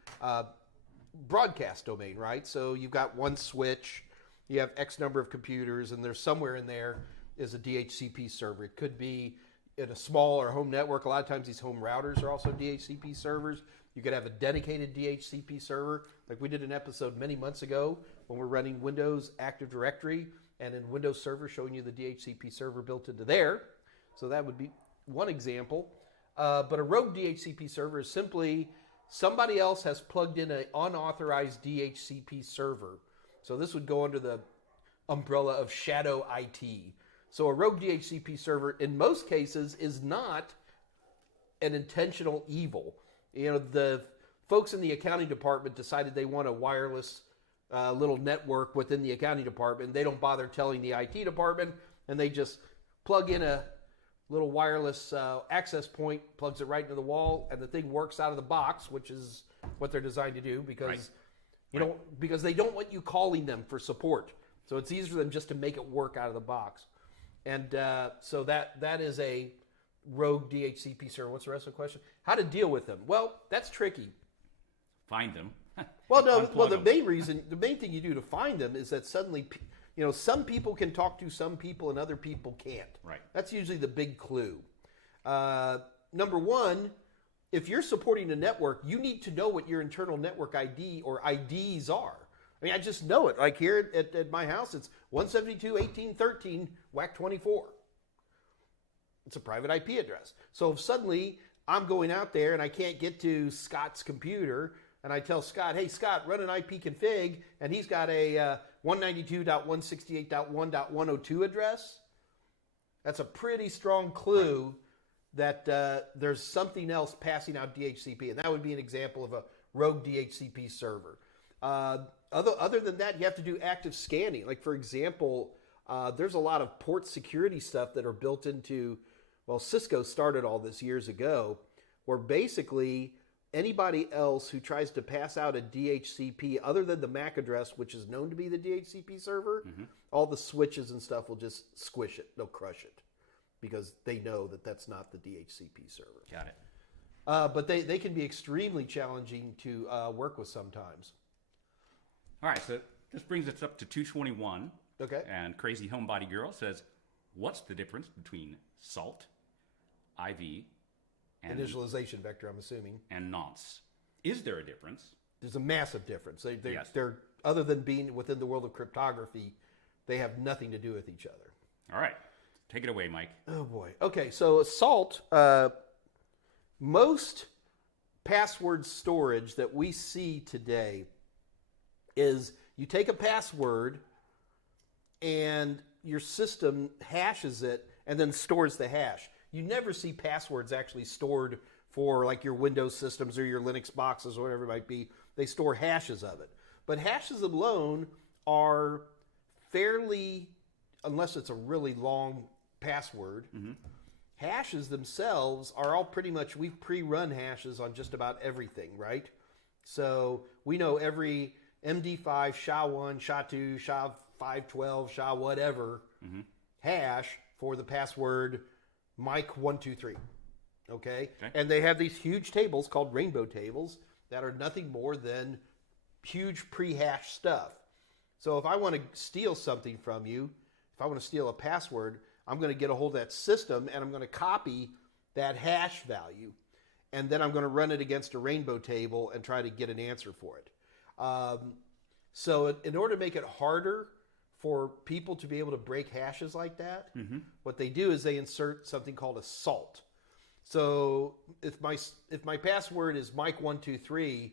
broadcast domain, right? So you've got one switch, you have X number of computers, and there's somewhere in there is a DHCP server. It could be in a small or home network. A lot of times these home routers are also DHCP servers. You could have a dedicated DHCP server. Like we did an episode many months ago when we're running Windows Active Directory and in Windows Server showing you the DHCP server built into there. So that would be one example. But a rogue DHCP server is simply somebody else has plugged in an unauthorized DHCP server. So this would go under the umbrella of shadow IT. So a rogue DHCP server, in most cases, is not an intentional evil. The folks in the accounting department decided they want a wireless little network within the accounting department. They don't bother telling the IT department, and they just plug in a little wireless access point, plugs it right into the wall, and the thing works out of the box, which is what they're designed to do because because they don't want you calling them for support. So it's easier for them just to make it work out of the box. And so that is a rogue DHCP server. What's the rest of the question? How to deal with them? Well, that's tricky. Find them. Well, no. Unplug Well, the them. main thing you do to find them is that suddenly, some people can talk to some people and other people can't. Right. That's usually the big clue. Number one, if you're supporting a network, you need to know what your internal network ID or IDs are. I mean, I just know it. Like here at my house, it's 172.18.13 WAC 24. It's a private IP address. So if suddenly I'm going out there and I can't get to Scott's computer, and I tell Scott, hey, Scott, run an IP config, and he's got a 192.168.1.102 address, that's a pretty strong clue that there's something else passing out DHCP, and that would be an example of a rogue DHCP server. Other than that, you have to do active scanning. Like, for example, there's a lot of port security stuff that are built into, well, Cisco started all this years ago, where basically anybody else who tries to pass out a DHCP other than the MAC address, which is known to be the DHCP server, all the switches and stuff will just squish it. They'll crush it because they know that that's not the DHCP server. Got it. But they can be extremely challenging to work with sometimes. All right, so this brings us up to 221. Okay. And Crazy Homebody Girl says, what's the difference between SALT, IV, and Initialization vector, I'm assuming. and nonce? Is there a difference? There's a massive difference. Yes. They're other than being within the world of cryptography, they have nothing to do with each other. All right, take it away, Mike. Oh boy. Okay, so SALT, most password storage that we see today is you take a password and your system hashes it and then stores the hash. You never see passwords actually stored for like your Windows systems or your Linux boxes or whatever it might be. They store hashes of it. But hashes alone are fairly, unless it's a really long password, hashes themselves are all pretty much, we've pre-run hashes on just about everything, right? So we know every MD5, SHA-1, SHA-2, SHA-512, SHA whatever hash for the password Mike123, okay? And they have these huge tables called rainbow tables that are nothing more than huge pre-hashed stuff. So if I want to steal something from you, if I want to steal a password, I'm going to get a hold of that system and I'm going to copy that hash value, and then I'm going to run it against a rainbow table and try to get an answer for it. So in order to make it harder for people to be able to break hashes like that, what they do is they insert something called a SALT. So if my password is Mike123,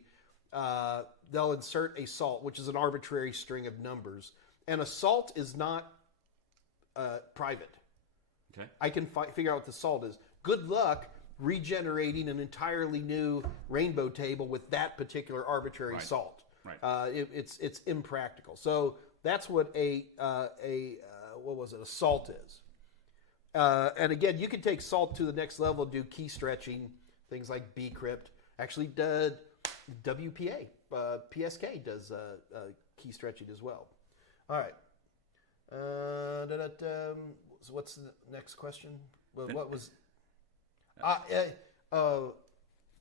they'll insert a SALT, which is an arbitrary string of numbers. And a SALT is not private. Okay. I can figure out what the SALT is. Good luck regenerating an entirely new rainbow table with that particular arbitrary SALT. Right. It's impractical. So that's what a SALT is. And again, you can take SALT to the next level and do key stretching, things like bcrypt. Actually, WPA, PSK does key stretching as well. All right. So what's the next question? What was?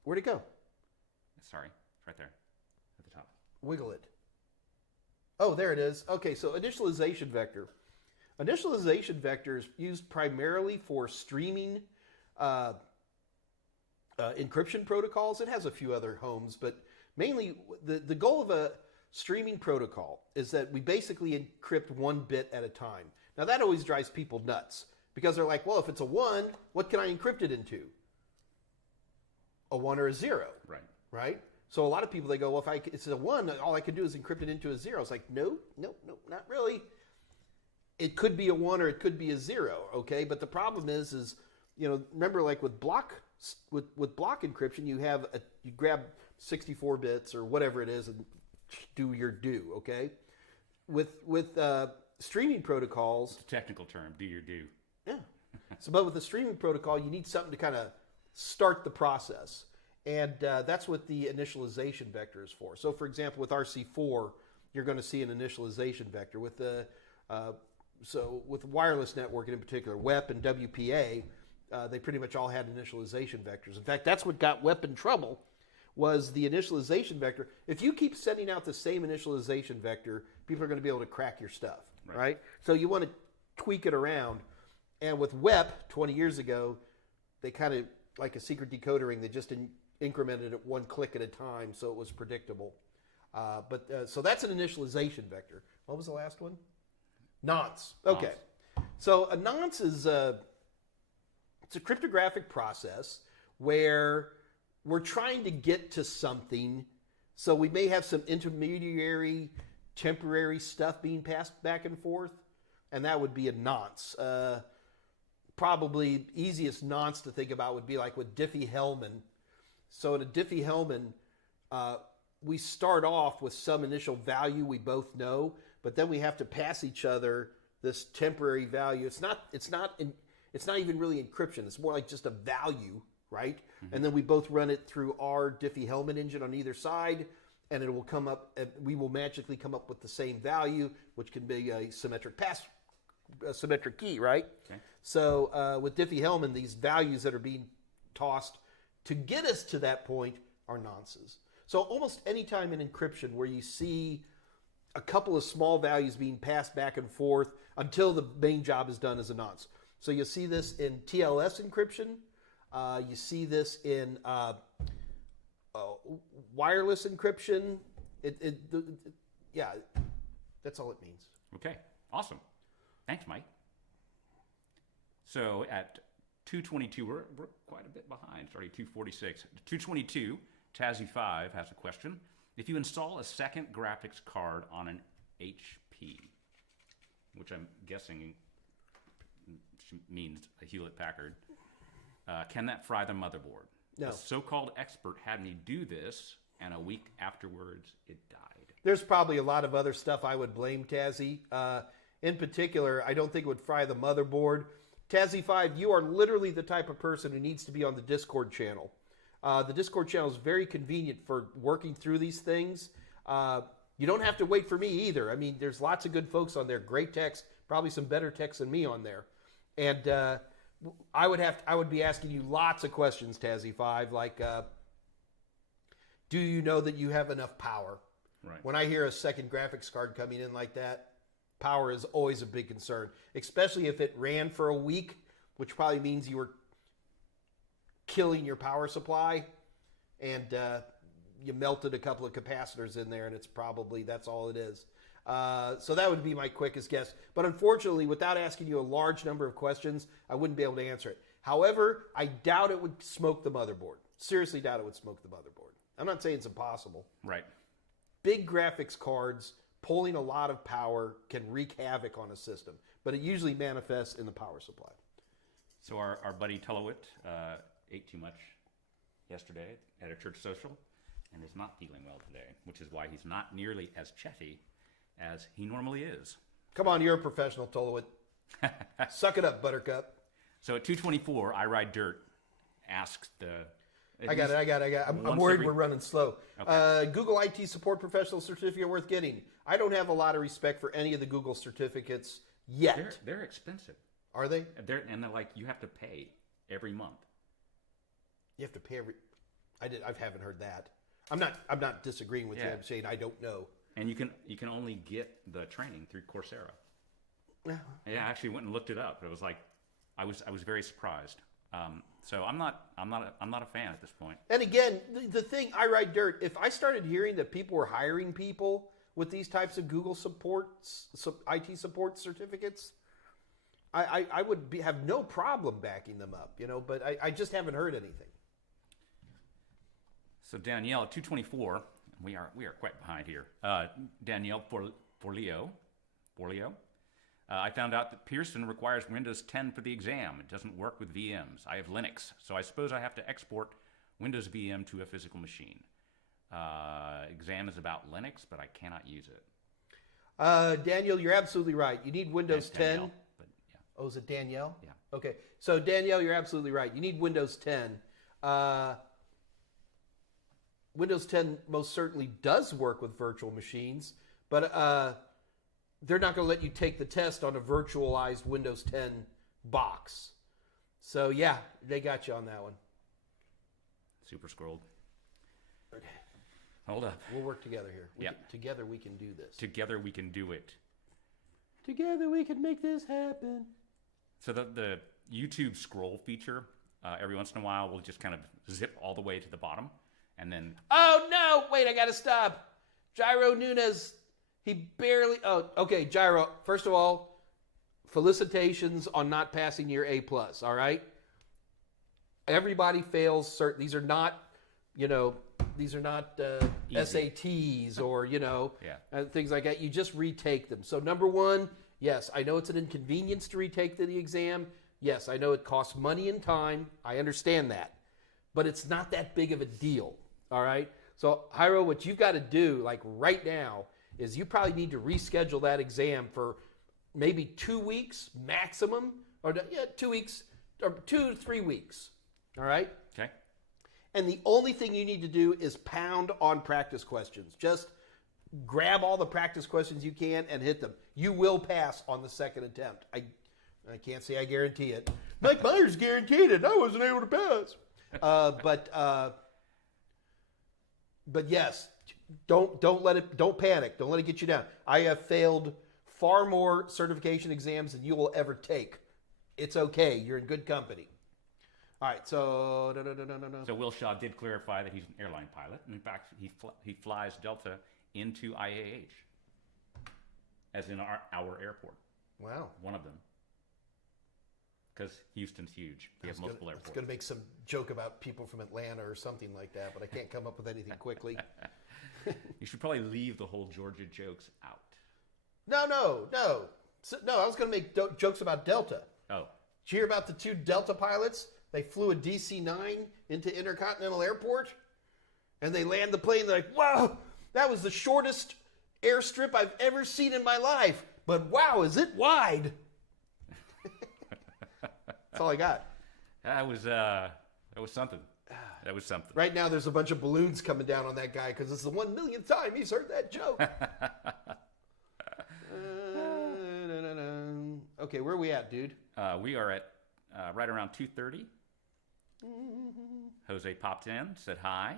Where'd it go? Sorry, it's right there at the top. Wiggle it. Oh, there it is. Okay, so initialization vector. Initialization vector is used primarily for streaming encryption protocols. It has a few other homes, but mainly the goal of a streaming protocol is that we basically encrypt one bit at a time. Now that always drives people nuts because they're like, well, if it's a 1, what can I encrypt it into? A 1 or a 0. Right? So a lot of people, they go, well, if it's a 1, all I can do is encrypt it into a 0. It's like, no, not really. It could be a 1 or it could be a 0, okay? But the problem is remember, like with block encryption, you grab 64 bits or whatever it is and do your do, okay? With streaming protocols, It's a technical term, do your do. yeah. So, but with the streaming protocol, you need something to kind of start the process, and that's what the initialization vector is for. So, for example, with RC4, you're going to see an initialization vector with the with wireless networking in particular, WEP and WPA. They pretty much all had initialization vectors. In fact, that's what got WEP in trouble was the initialization vector. If you keep sending out the same initialization vector, people are going to be able to crack your stuff, right? So you want to tweak it around. And with WEP 20 years ago, they kind of, like a secret decoder ring, they just incremented it one click at a time so it was predictable. So that's an initialization vector. What was the last one? Nonce. Okay. So a nonce is it's a cryptographic process where we're trying to get to something. So we may have some intermediary, temporary stuff being passed back and forth, and that would be a nonce. Probably easiest nonce to think about would be like with Diffie-Hellman. So in a Diffie-Hellman, we start off with some initial value we both know, but then we have to pass each other this temporary value. It's not even really encryption. It's more like just a value, right? Mm-hmm. And then we both run it through our Diffie-Hellman engine on either side, and it will come up. We will magically come up with the same value, which can be a symmetric key, right? Okay. So with Diffie-Hellman, these values that are being tossed to get us to that point are nonces. So almost any time in encryption where you see a couple of small values being passed back and forth until the main job is done as a nonce. So you'll see this in TLS encryption. You see this in wireless encryption. Yeah, that's all it means. Okay, awesome. Thanks, Mike. So at 2:22, we're quite a bit behind. Sorry, 2:46. 2:22, Tazzy5 has a question. If you install a second graphics card on an HP, which I'm guessing means a Hewlett-Packard, can that fry the motherboard? No. A so-called expert had me do this, and a week afterwards, it died. There's probably a lot of other stuff I would blame Tazzy. In particular, I don't think it would fry the motherboard. Tazzy5, you are literally the type of person who needs to be on the Discord channel. The Discord channel is very convenient for working through these things. You don't have to wait for me either. I mean, there's lots of good folks on there, great techs, probably some better techs than me on there. And I would be asking you lots of questions, Tazzy5, like, do you know that you have enough power? Right. When I hear a second graphics card coming in like that, power is always a big concern, especially if it ran for a week, which probably means you were killing your power supply, and you melted a couple of capacitors in there, and that's all it is. So that would be my quickest guess. But unfortunately, without asking you a large number of questions, I wouldn't be able to answer it. However, I doubt it would smoke the motherboard. Seriously doubt it would smoke the motherboard. I'm not saying it's impossible. Right. Big graphics cards pulling a lot of power can wreak havoc on a system, but it usually manifests in the power supply. So our buddy Tullowit ate too much yesterday at a church social and is not feeling well today, which is why he's not nearly as chatty as he normally is. Come on, you're a professional, Tullowit. Suck it up, Buttercup. So at 2:24, I Ride Dirt asks the... I got it. I'm worried we're running slow. Okay. Google IT Support Professional Certificate worth getting. I don't have a lot of respect for any of the Google certificates yet. They're expensive. Are they? They're like, you have to pay every month. You have to pay every... I haven't heard that. I'm not disagreeing with you. I'm saying I don't know. And you can only get the training through Coursera. Yeah, I actually went and looked it up. It was like, I was very surprised. So I'm not a fan at this point. And again, the thing, I Ride Dirt, if I started hearing that people were hiring people with these types of Google IT support certificates, I would have no problem backing them up, but I just haven't heard anything. So Danielle, at 2:24, we are quite behind here. Danielle Forleo. I found out that Pearson requires Windows 10 for the exam. It doesn't work with VMs. I have Linux, so I suppose I have to export Windows VM to a physical machine. Exam is about Linux, but I cannot use it. Daniel, you're absolutely right. You need Windows 10. Danielle, but yeah. Oh, is it Danielle? Yeah. Okay. So Danielle, you're absolutely right. You need Windows 10. Windows 10 most certainly does work with virtual machines, but they're not going to let you take the test on a virtualized Windows 10 box. So yeah, they got you on that one. Super scrolled. Okay. Hold up. We'll work together here. Yep. Together we can do this. Together we can do it. Together we can make this happen. So the YouTube scroll feature, every once in a while, will just kind of zip all the way to the bottom, and then... Oh, no! Wait, I gotta stop. Gyro Nunez, he barely... Oh, okay, Gyro, first of all, felicitations on not passing your A+, all right? Everybody fails. These are not, these are not SATs or, things like that. You just retake them. So number one, yes, I know it's an inconvenience to retake the exam. Yes, I know it costs money and time. I understand that. But it's not that big of a deal, all right? So, Jairo, what you've got to do, like right now, is you probably need to reschedule that exam for maybe 2 weeks maximum, or 2 weeks, or 2 to 3 weeks, all right? Okay. And the only thing you need to do is pound on practice questions. Just grab all the practice questions you can and hit them. You will pass on the second attempt. I can't say I guarantee it. Mike Meyers guaranteed it. I wasn't able to pass. But yes, don't panic. Don't let it get you down. I have failed far more certification exams than you will ever take. It's okay. You're in good company. All right, so no. So Will Shaw did clarify that he's an airline pilot. And in fact, he flies Delta into IAH, as in our airport. Wow. One of them. Because Houston's huge. We have multiple airports. I was going to make some joke about people from Atlanta or something like that, but I can't come up with anything quickly. You should probably leave the whole Georgia jokes out. No. I was going to make jokes about Delta. Oh. Did you hear about the 2 Delta pilots? They flew a DC-9 into Intercontinental Airport, and they land the plane. They're like, wow, that was the shortest airstrip I've ever seen in my life. But wow, is it wide? That's all I got. That was something. That was something. Right now, there's a bunch of balloons coming down on that guy because it's the 1 millionth time he's heard that joke. Okay, where are we at, dude? We are at right around 2:30. Jose popped in, said hi.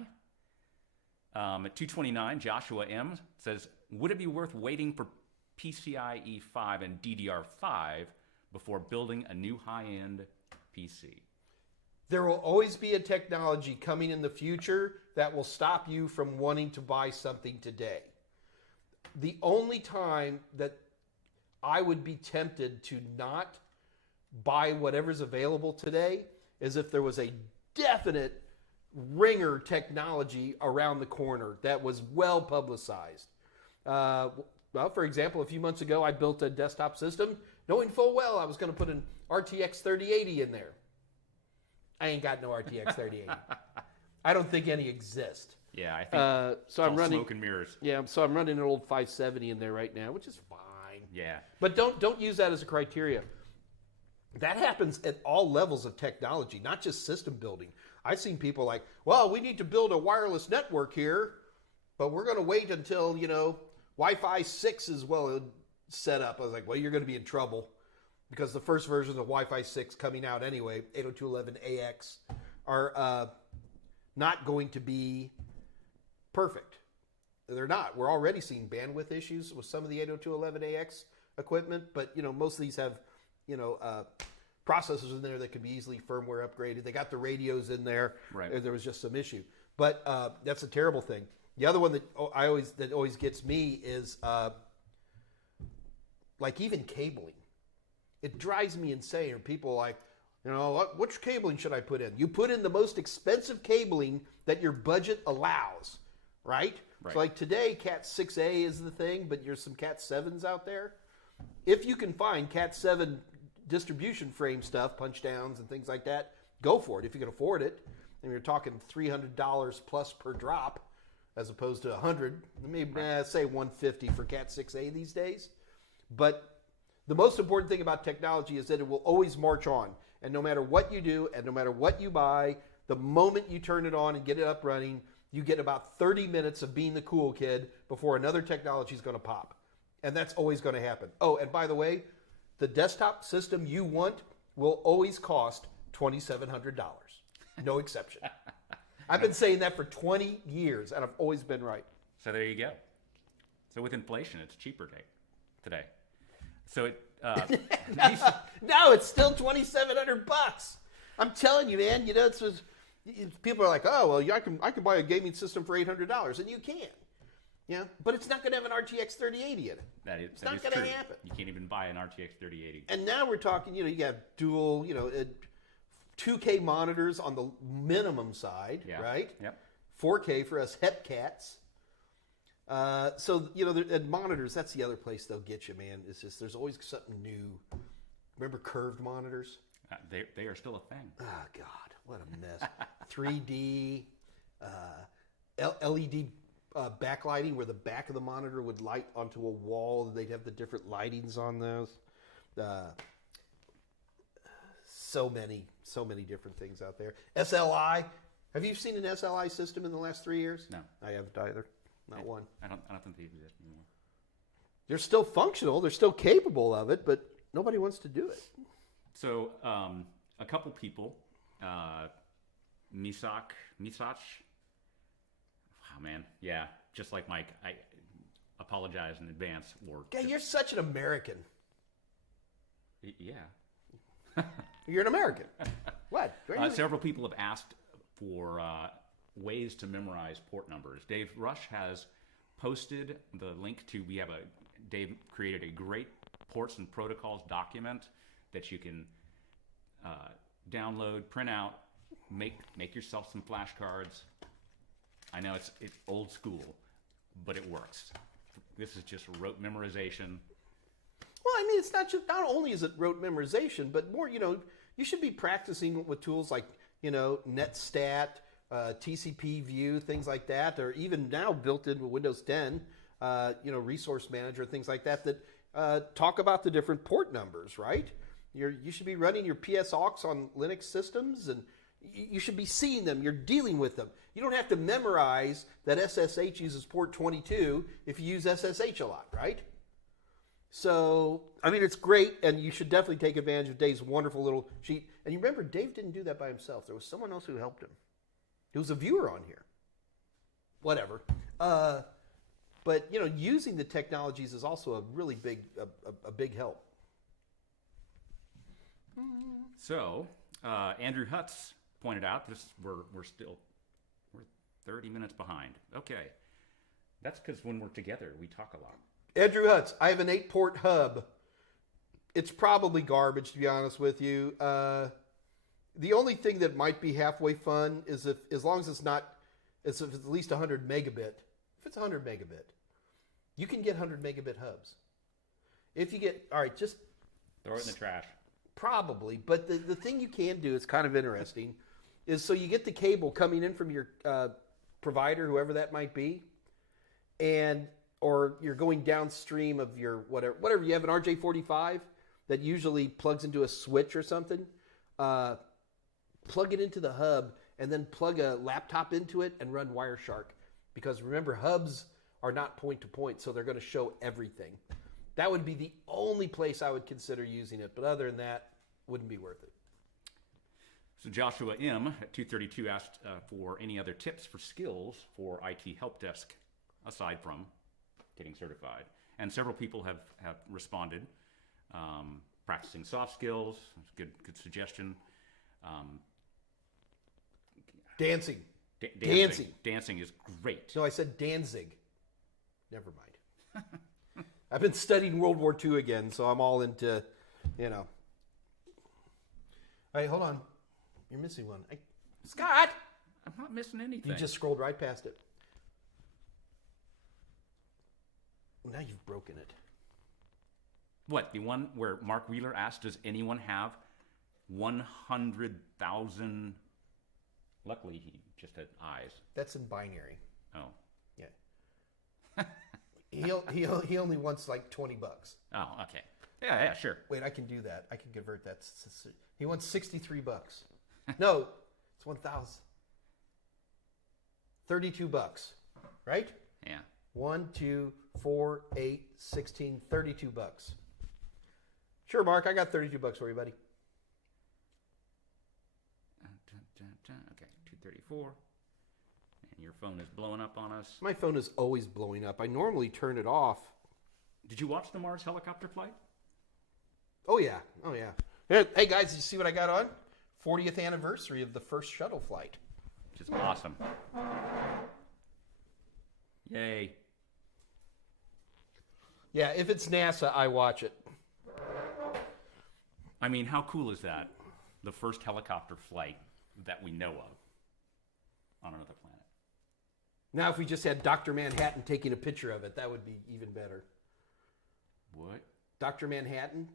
At 2:29, Joshua M. says, would it be worth waiting for PCIe 5 and DDR5 before building a new high-end PC? There will always be a technology coming in the future that will stop you from wanting to buy something today. The only time that I would be tempted to not buy whatever's available today is if there was a definite ringer technology around the corner that was well publicized. Well, for example, a few months ago, I built a desktop system knowing full well I was going to put an RTX 3080 in there. I ain't got no RTX 3080. I don't think any exist. Yeah, I think so I'm running smoke and mirrors. Yeah, so I'm running an old 570 in there right now, which is fine. Yeah. But don't use that as a criteria. That happens at all levels of technology, not just system building. I've seen people like, well, we need to build a wireless network here, but we're going to wait until, Wi-Fi 6 is well set up. I was like, well, you're going to be in trouble because the first versions of Wi-Fi 6 coming out anyway, 802.11ax, are not going to be perfect. They're not. We're already seeing bandwidth issues with some of the 802.11ax equipment, but, most of these have, processors in there that could be easily firmware upgraded. They got the radios in there. Right. There was just some issue. But that's a terrible thing. The other one that always gets me is like even cabling. It drives me insane. Or people like, which cabling should I put in? You put in the most expensive cabling that your budget allows, right? Right. So like today, Cat 6A is the thing, but there's some Cat 7s out there. If you can find Cat 7 distribution frame stuff, punch downs and things like that, go for it if you can afford it. And you're talking $300 plus per drop, as opposed to $100. Maybe say $150 for Cat 6A these days. But the most important thing about technology is that it will always march on. And no matter what you do, and no matter what you buy, the moment you turn it on and get it up running, you get about 30 minutes of being the cool kid before another technology is going to pop. And that's always going to happen. Oh, and by the way, the desktop system you want will always cost $2,700. No exception. I've been saying that for 20 years, and I've always been right. So there you go. So with inflation, it's cheaper today. So it No, it's still $2,700. I'm telling you, man. You know, people are like, oh, well, yeah, I can buy a gaming system for $800, and you can. Yeah, but it's not going to have an RTX 3080 in it. It's not going to happen. You can't even buy an RTX 3080. And now we're talking, you know, you have dual, 2K monitors on the minimum side, right? Yep. 4K for us hep cats. So, you know, and monitors, that's the other place they'll get you, man. It's just, there's always something new. Remember curved monitors? They are still a thing. Oh, God, what a mess. 3D, LED backlighting where the back of the monitor would light onto a wall. They'd have the different lightings on those. So many different things out there. SLI. Have you seen an SLI system in the last 3 years? No. I haven't either. Not one. I don't think they exist anymore. They're still functional. They're still capable of it, but nobody wants to do it. So a couple people, Misach. Oh, man. Yeah. Just like Mike, I apologize in advance. Yeah, you're such an American. Yeah. You're an American. What? Several people have asked for ways to memorize port numbers. Dave Rush has posted the link to, Dave created a great ports and protocols document that you can download, print out, make yourself some flashcards. I know it's old school, but it works. This is just rote memorization. Well, I mean, it's not only is it rote memorization, but more, you should be practicing with tools like, NetStat, TCP view, things like that, or even now built into Windows 10, Resource Manager, things like that talk about the different port numbers, right? You should be running your PSAUX on Linux systems, and you should be seeing them. You're dealing with them. You don't have to memorize that SSH uses port 22 if you use SSH a lot, right? So, I mean, it's great, and you should definitely take advantage of Dave's wonderful little sheet. And you remember, Dave didn't do that by himself. There was someone else who helped him. He was a viewer on here. Whatever. But, using the technologies is also a really big help. So, Andrew Hutz pointed out we're 30 minutes behind. Okay. That's because when we're together, we talk a lot. Andrew Hutz, I have an 8-port hub. It's probably garbage, to be honest with you. The only thing that might be halfway fun is as long as it's at least 100 megabit. If it's 100 megabit, you can get 100 megabit hubs. If you get, all right, just throw it in the trash. Probably, but the thing you can do, it's kind of interesting, is so you get the cable coming in from your provider, whoever that might be, or you're going downstream of your whatever you have an RJ45 that usually plugs into a switch or something. Plug it into the hub and then plug a laptop into it and run Wireshark, because remember, hubs are not point to point, so they're going to show everything. That would be the only place I would consider using it, but other than that, wouldn't be worth it. So Joshua M. at 232 asked for any other tips for skills for IT help desk aside from getting certified. And several people have responded. Practicing soft skills, good suggestion. Dancing. Dancing is great. No, I said Danzig. Never mind. I've been studying World War II again, so I'm all into, All right, hold on. You're missing one. Scott! I'm not missing anything. You just scrolled right past it. Now you've broken it. What, the one where Mark Wheeler asked, does anyone have 100,000... Luckily, he just had eyes. That's in binary. Oh. Yeah. He only wants like $20. Oh, okay. Yeah, sure. Wait, I can do that. I can convert that. He wants $63. No, it's 1,000. $32, right? Yeah. 1, 2, 4, 8, 16, $32. Sure, Mark, I got $32 for you, buddy. Okay, 234. Your phone is blowing up on us. My phone is always blowing up. I normally turn it off. Did you watch the Mars helicopter flight? Oh, yeah. Oh, yeah. Hey, guys, did you see what I got on? 40th anniversary of the first shuttle flight. Which is awesome. Yay. Yeah, if it's NASA, I watch it. I mean, how cool is that? The first helicopter flight that we know of on another planet. Now, if we just had Dr. Manhattan taking a picture of it, that would be even better. What? Dr. Manhattan?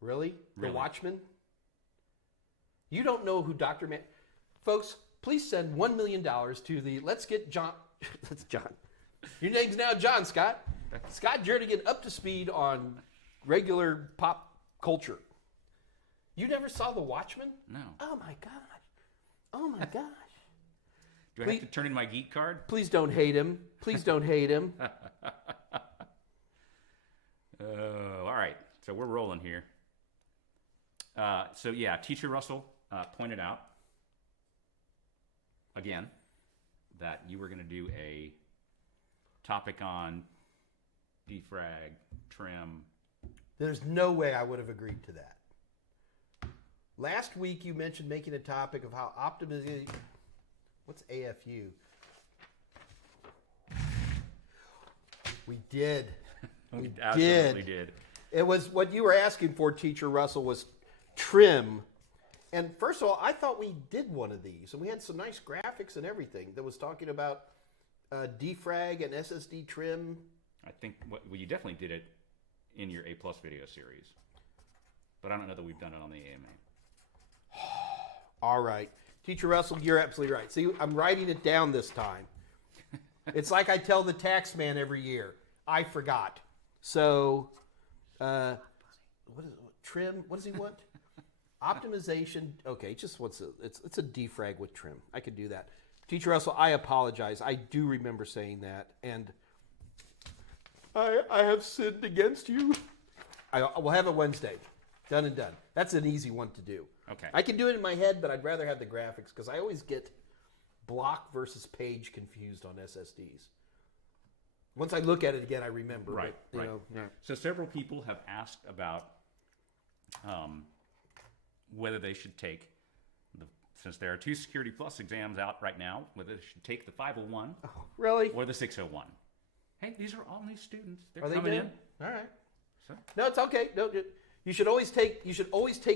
Really? Really? The Watchman? You don't know who Dr. Folks, please send $1 million to the Let's Get John. That's John. Your name's now John, Scott. Scott Jernigan up to speed on regular pop culture. You never saw The Watchman? No. Oh, my gosh. Oh, my gosh. Do I have to turn in my geek card? Please don't hate him. Please don't hate him. All right. So we're rolling here. So yeah, Teacher Russell pointed out, again, that you were going to do a topic on defrag, trim. There's no way I would have agreed to that. Last week you mentioned making a topic of how optimization... What's AFU? We did. We absolutely did. It was what you were asking for, Teacher Russell, was trim. And first of all, I thought we did one of these, and we had some nice graphics and everything that was talking about defrag and SSD trim. I think well, you definitely did it in your A+ video series, but I don't know that we've done it on the AMA. All right. Teacher Russell, you're absolutely right. See, I'm writing it down this time. It's like I tell the tax man every year. I forgot. So, what is it? Trim? What does he want? Optimization. Okay, just what's it's a defrag with trim. I could do that. Teacher Russell, I apologize. I do remember saying that, and I have sinned against you. We'll have it Wednesday. Done and done. That's an easy one to do. Okay. I can do it in my head, but I'd rather have the graphics because I always get block versus page confused on SSDs. Once I look at it again, I remember. Right, but, right. You know, yeah. So several people have asked about whether they should take, since there are 2 Security Plus exams out right now, whether they should take the 501 Really? or the 601. Hey, these are all new students. They're Are they coming good? in. All right. So, No, it's okay. No, you should always take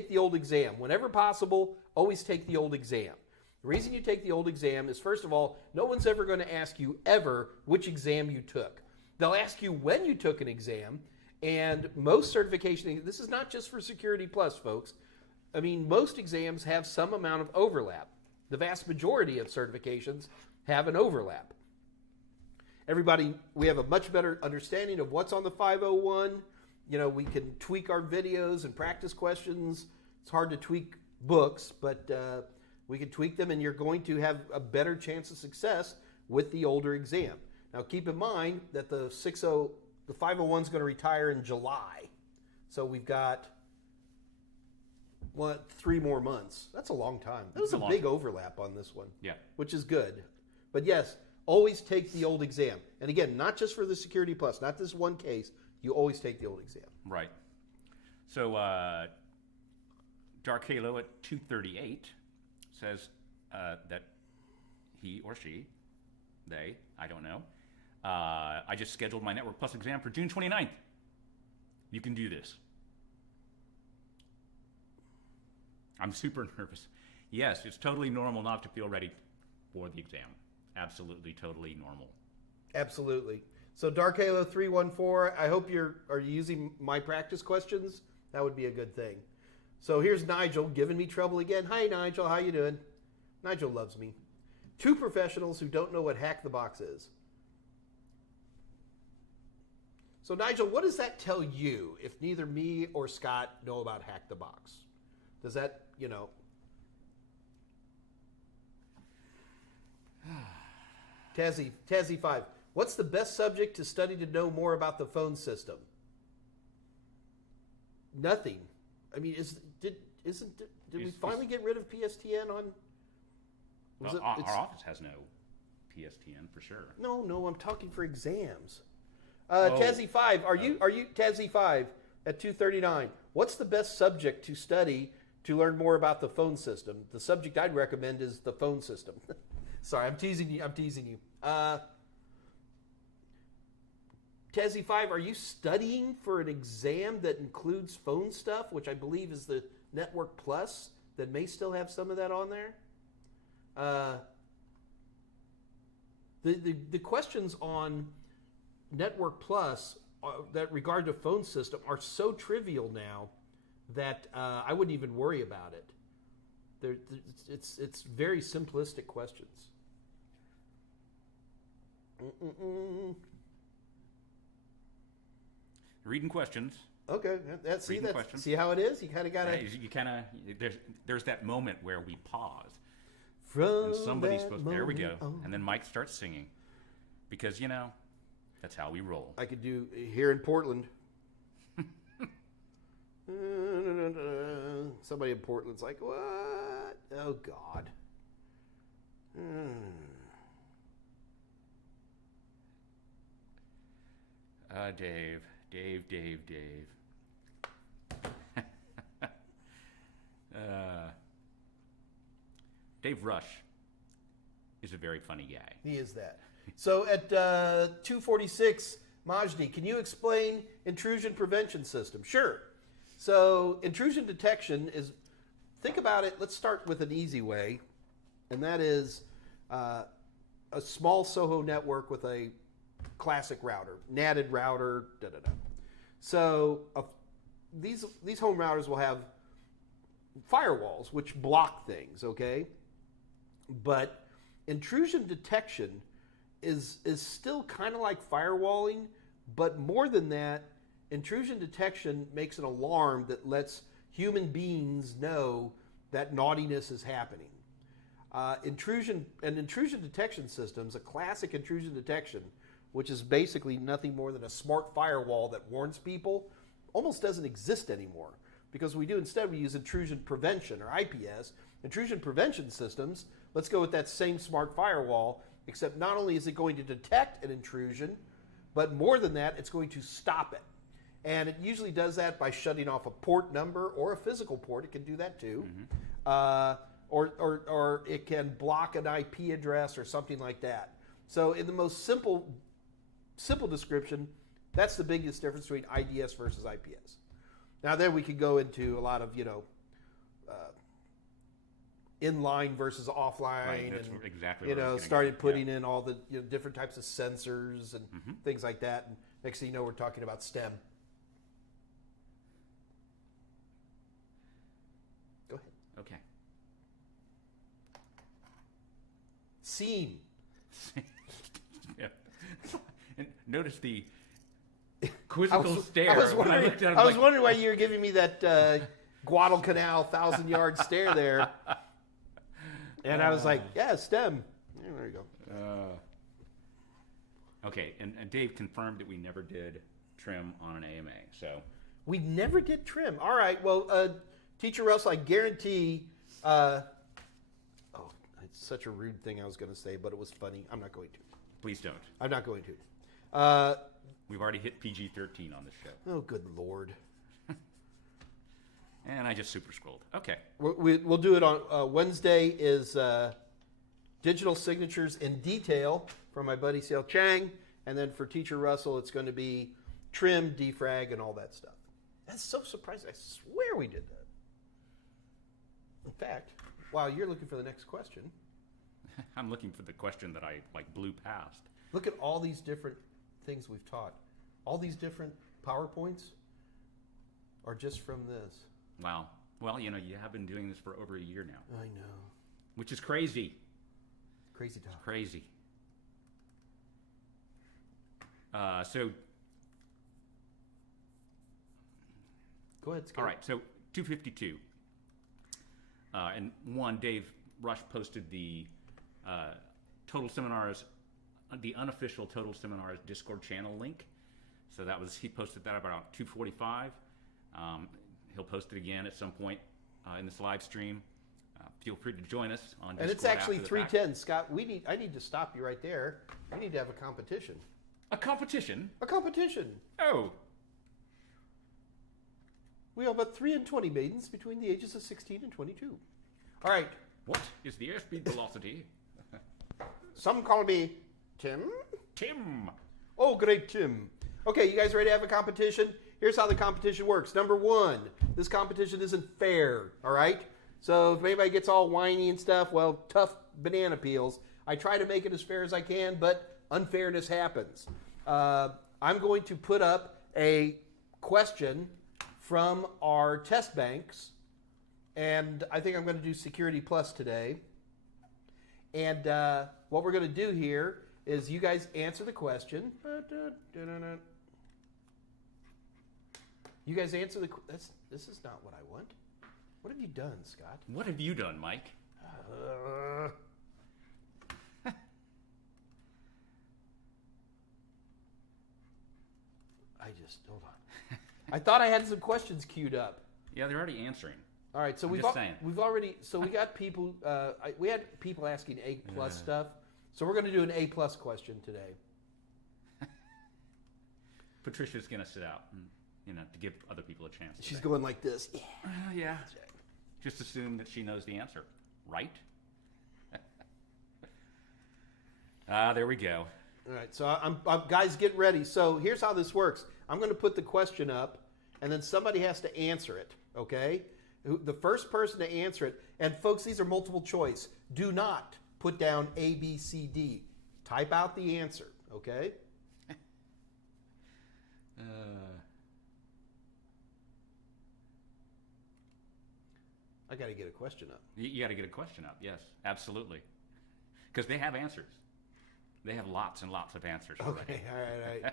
the old exam whenever possible. Always take the old exam. The reason you take the old exam is, first of all, no one's ever going to ask you ever which exam you took. They'll ask you when you took an exam, and most certification, this is not just for Security Plus, folks. I mean, most exams have some amount of overlap. The vast majority of certifications have an overlap. Everybody, we have a much better understanding of what's on the 501. You know, we can tweak our videos and practice questions. It's hard to tweak books, but we can tweak them, and you're going to have a better chance of success with the older exam. Now, keep in mind that the 501 is going to retire in July, so we've got 3 more months. That's a long time. There was a big overlap on this one. Yeah. Which is good. But yes, always take the old exam. And again, not just for the Security Plus, not this one case. You always take the old exam. right. So Dark Halo at 238 says that he or she, they, I don't know, I just scheduled my Network Plus exam for June 29th. You can do this. I'm super nervous. Yes, it's totally normal not to feel ready for the exam. Absolutely, totally normal. Absolutely. So Dark Halo 314, I hope are you using my practice questions? That would be a good thing. So here's Nigel giving me trouble again. Hi, Nigel. How you doing? Nigel loves me. 2 professionals who don't know what Hack the Box is. So Nigel, what does that tell you if neither me or Scott know about Hack the Box? Does that, you know... Tazzy 5. What's the best subject to study to know more about the phone system? Nothing. I mean, did we finally get rid of PSTN on? Our office has no PSTN for sure. No, I'm talking for exams. Oh. TASI 5, are you TASI 5 at 239? What's the best subject to study to learn more about the phone system? The subject I'd recommend is the phone system. Sorry, I'm teasing you. TASI 5, are you studying for an exam that includes phone stuff, which I believe is the Network Plus, that may still have some of that on there? The questions on Network Plus that regard to phone system are so trivial now that I wouldn't even worry about it. It's very simplistic questions. Reading questions. Okay, see how it is. You kind of got to. There's that moment where we pause. From And somebody's that supposed. There we go. moment on. And then Mike starts singing, because that's how we roll. I could do here in Portland. Somebody in Portland's like, what? Oh God. Dave. Dave Rush is a very funny guy. He is that. So at 246, Majdi, can you explain intrusion prevention system? Sure. So intrusion detection is, think about it, let's start with an easy way, and that is a small Soho network with a classic router, NATed router, da-da-da. So these home routers will have firewalls which block things, okay? But intrusion detection is still kind of like firewalling, but more than that, intrusion detection makes an alarm that lets human beings know that naughtiness is happening. Intrusion detection systems, a classic intrusion detection, which is basically nothing more than a smart firewall that warns people, almost doesn't exist anymore. Because we use intrusion prevention, or IPS. Intrusion prevention systems, let's go with that same smart firewall, except not only is it going to detect an intrusion, but more than that, it's going to stop it. And it usually does that by shutting off a port number or a physical port. It can do that too. Or it can block an IP address or something like that. So in the most simple description, that's the biggest difference between IDS versus IPS. Now then we could go into a lot of, inline versus offline, Right, that's and exactly what I was gonna started go. putting Yeah. in all the different types of sensors and things like that. And next thing you know, we're talking about STEM. Go ahead. Okay. Scene. Yeah. And notice the quizzical stare I was when I wondering, looked at him. I was wondering why you were giving me that Guadalcanal 1,000-yard stare there. And I was like, yeah, STEM. Yeah, there you go. Okay, and Dave confirmed that we never did trim on an AMA. So We never did trim. All right, well, Teacher Russell, I guarantee... it's such a rude thing I was going to say, but it was funny. I'm not going to. please don't. I'm not going to. We've already hit PG-13 on this show. Oh, good Lord. And I just super scrolled. Okay. We'll do it on Wednesday is digital signatures in detail from my buddy Sale Chang. And then for Teacher Russell, it's going to be trim, defrag, and all that stuff. That's so surprising. I swear we did that. In fact, while you're looking for the next question, I'm looking for the question that I blew past. look at all these different things we've taught. All these different PowerPoints are just from this. Wow. Well, you have been doing this for over a year now, I know. which is crazy. Crazy talk. Crazy. So, Go ahead, Scott. all right. So 252. And Dave Rush posted the Total Seminars, the unofficial Total Seminars Discord channel link. So he posted that about 2:45. He'll post it again at some point in this live stream. Feel free to join us on Discord. And it's actually after the fact. 3:10, Scott. I need to stop you right there. We need to have a competition. A competition? A competition. Oh. We have about 3 and 20 maidens between the ages of 16 and 22. All right. What is the airspeed velocity? Some call me Tim. Tim. Oh, great, Tim. Okay, you guys ready to have a competition? Here's how the competition works. Number one, this competition isn't fair, all right? So if anybody gets all whiny and stuff, well, tough banana peels. I try to make it as fair as I can, but unfairness happens. I'm going to put up a question from our test banks, and I think I'm going to do Security Plus today. And what we're going to do here is you guys answer the question. You guys answer the. This is not what I want. What have you done, Scott? What have you done, Mike? Hold on. I thought I had some questions queued up. Yeah, they're already answering. All right, so I'm we got people. We had people asking A+ stuff. So we're going to do an A+ question today. Patricia's going to sit out and, to give other people a chance. She's going like this. Yeah. Just assume that she knows the answer, right? There we go. All right, so I'm guys, get ready. So here's how this works. I'm going to put the question up, and then somebody has to answer it, okay? The first person to answer it, and folks, these are multiple choice. Do not put down A, B, C, D. Type out the answer, okay? I got to get a question up. You got to get a question up, yes, absolutely. Because they have answers. They have lots and lots of answers. Okay, all right.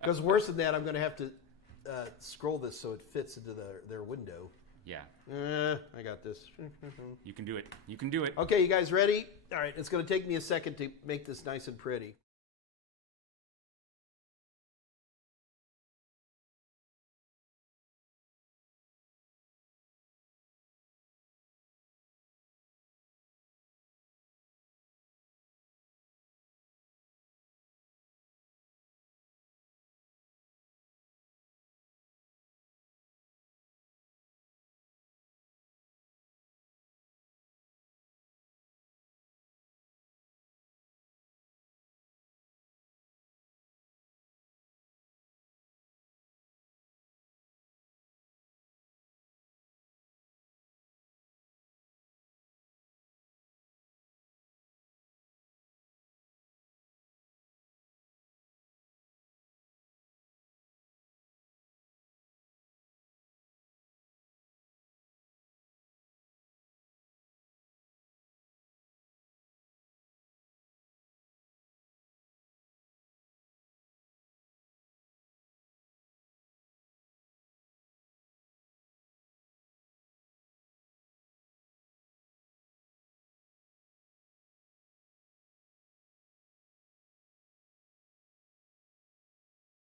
Because worse than that, I'm going to have to scroll this so it fits into their window. Yeah. I got this. You can do it. You can do it. Okay, you guys ready? All right, it's going to take me a second to make this nice and pretty.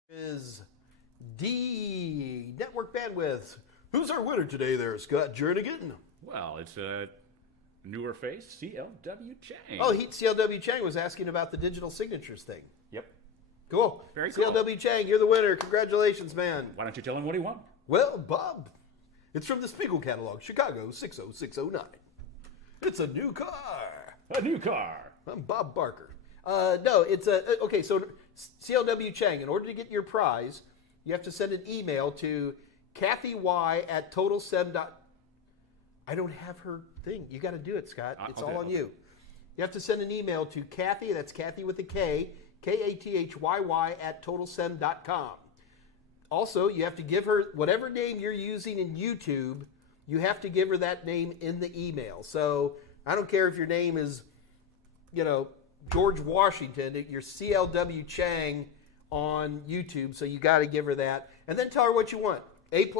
Is D, network bandwidth. Who's our winner today there, Scott Jernigan? Well, it's a newer face, CLW Chang. Oh, CLW Chang was asking about the digital signatures thing. Yep. Cool. Very cool. CLW Chang, you're the winner. Congratulations, man. Why don't you tell him what he won? Well, Bob, it's from the Spiegel catalog, Chicago 60609. It's a new car. A new car. I'm Bob Barker. No, it's a, okay, so CLW Chang, in order to get your prize, you have to send an email to kathyy@totalsem. I don't have her thing. You got to do it, Scott. It's all on you. You have to send an email to Kathy, that's Kathy with a K, KATHYY @totalsem.com. Also, you have to give her whatever name you're using in YouTube, you have to give her that name in the email. So I don't care if your name is, George Washington, you're CLW Chang on YouTube, so you got to give her that. And then tell her what you want, A+,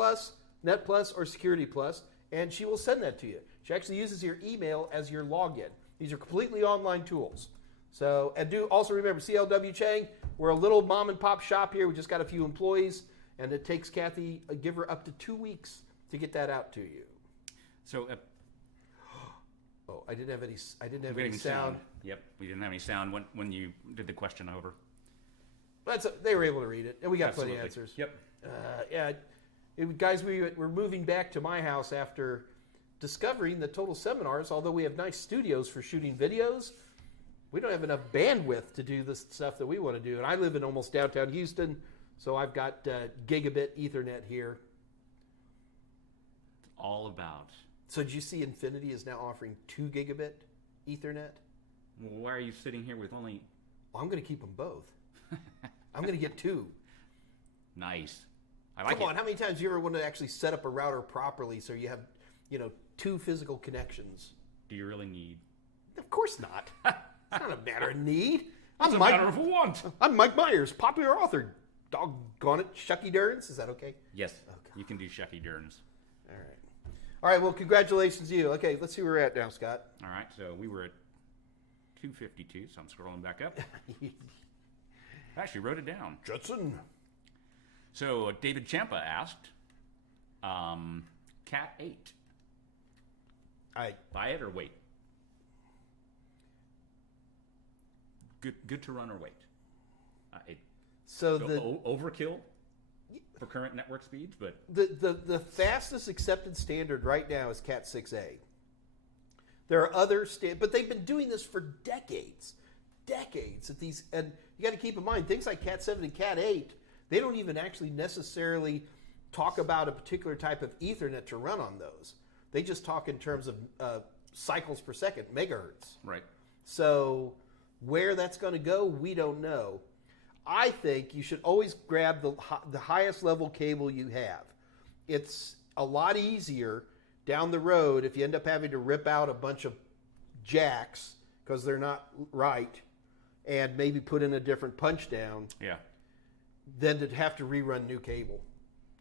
Net Plus, or Security Plus, and she will send that to you. She actually uses your email as your login. These are completely online tools. So, and do also remember, CLW Chang, we're a little mom and pop shop here. We just got a few employees, and it takes Kathy, give her up to 2 weeks to get that out to you. So, Oh, I didn't have any. I didn't have We any didn't sound. Yep, we didn't have any sound when you did the question over. They were able to read it, and we got plenty of Absolutely. answers. Yep. Yeah, guys, we're moving back to my house after discovering that Total Seminars, although we have nice studios for shooting videos, we don't have enough bandwidth to do the stuff that we want to do. And I live in almost downtown Houston, so I've got gigabit Ethernet here. It's all about. So did you see Infinity is now offering 2 gigabit Ethernet? Well, why are you sitting here with only? Well, I'm going to keep them both. I'm going to get 2. Nice. I like Come on, it. how many times do you ever want to actually set up a router properly so you have, 2 physical connections? Do you really need? Of course not. It's not a matter of need. It's a matter of want. I'm Mike Meyers, popular author. Doggone it, Shucky Durns. Is that okay? Yes, you can do Shucky Durns. All right. All right, well, congratulations to you. Okay, let's see where we're at now, Scott. All right, so we were at 252, so I'm scrolling back up. I actually wrote it down. Judson. So David Champa asked, Cat 8, buy it or wait? Good to run or wait? So Overkill for current network speeds, but the fastest accepted standard right now is Cat 6A. There are other but they've been doing this for decades at these, and you got to keep in mind things like Cat 7 and Cat 8. They don't even actually necessarily talk about a particular type of Ethernet to run on those. They just talk in terms of cycles per second, megahertz. right. So where that's going to go, we don't know. I think you should always grab the highest level cable you have. It's a lot easier down the road if you end up having to rip out a bunch of jacks because they're not right and maybe put in a different punch down Yeah. than to have to rerun new cable,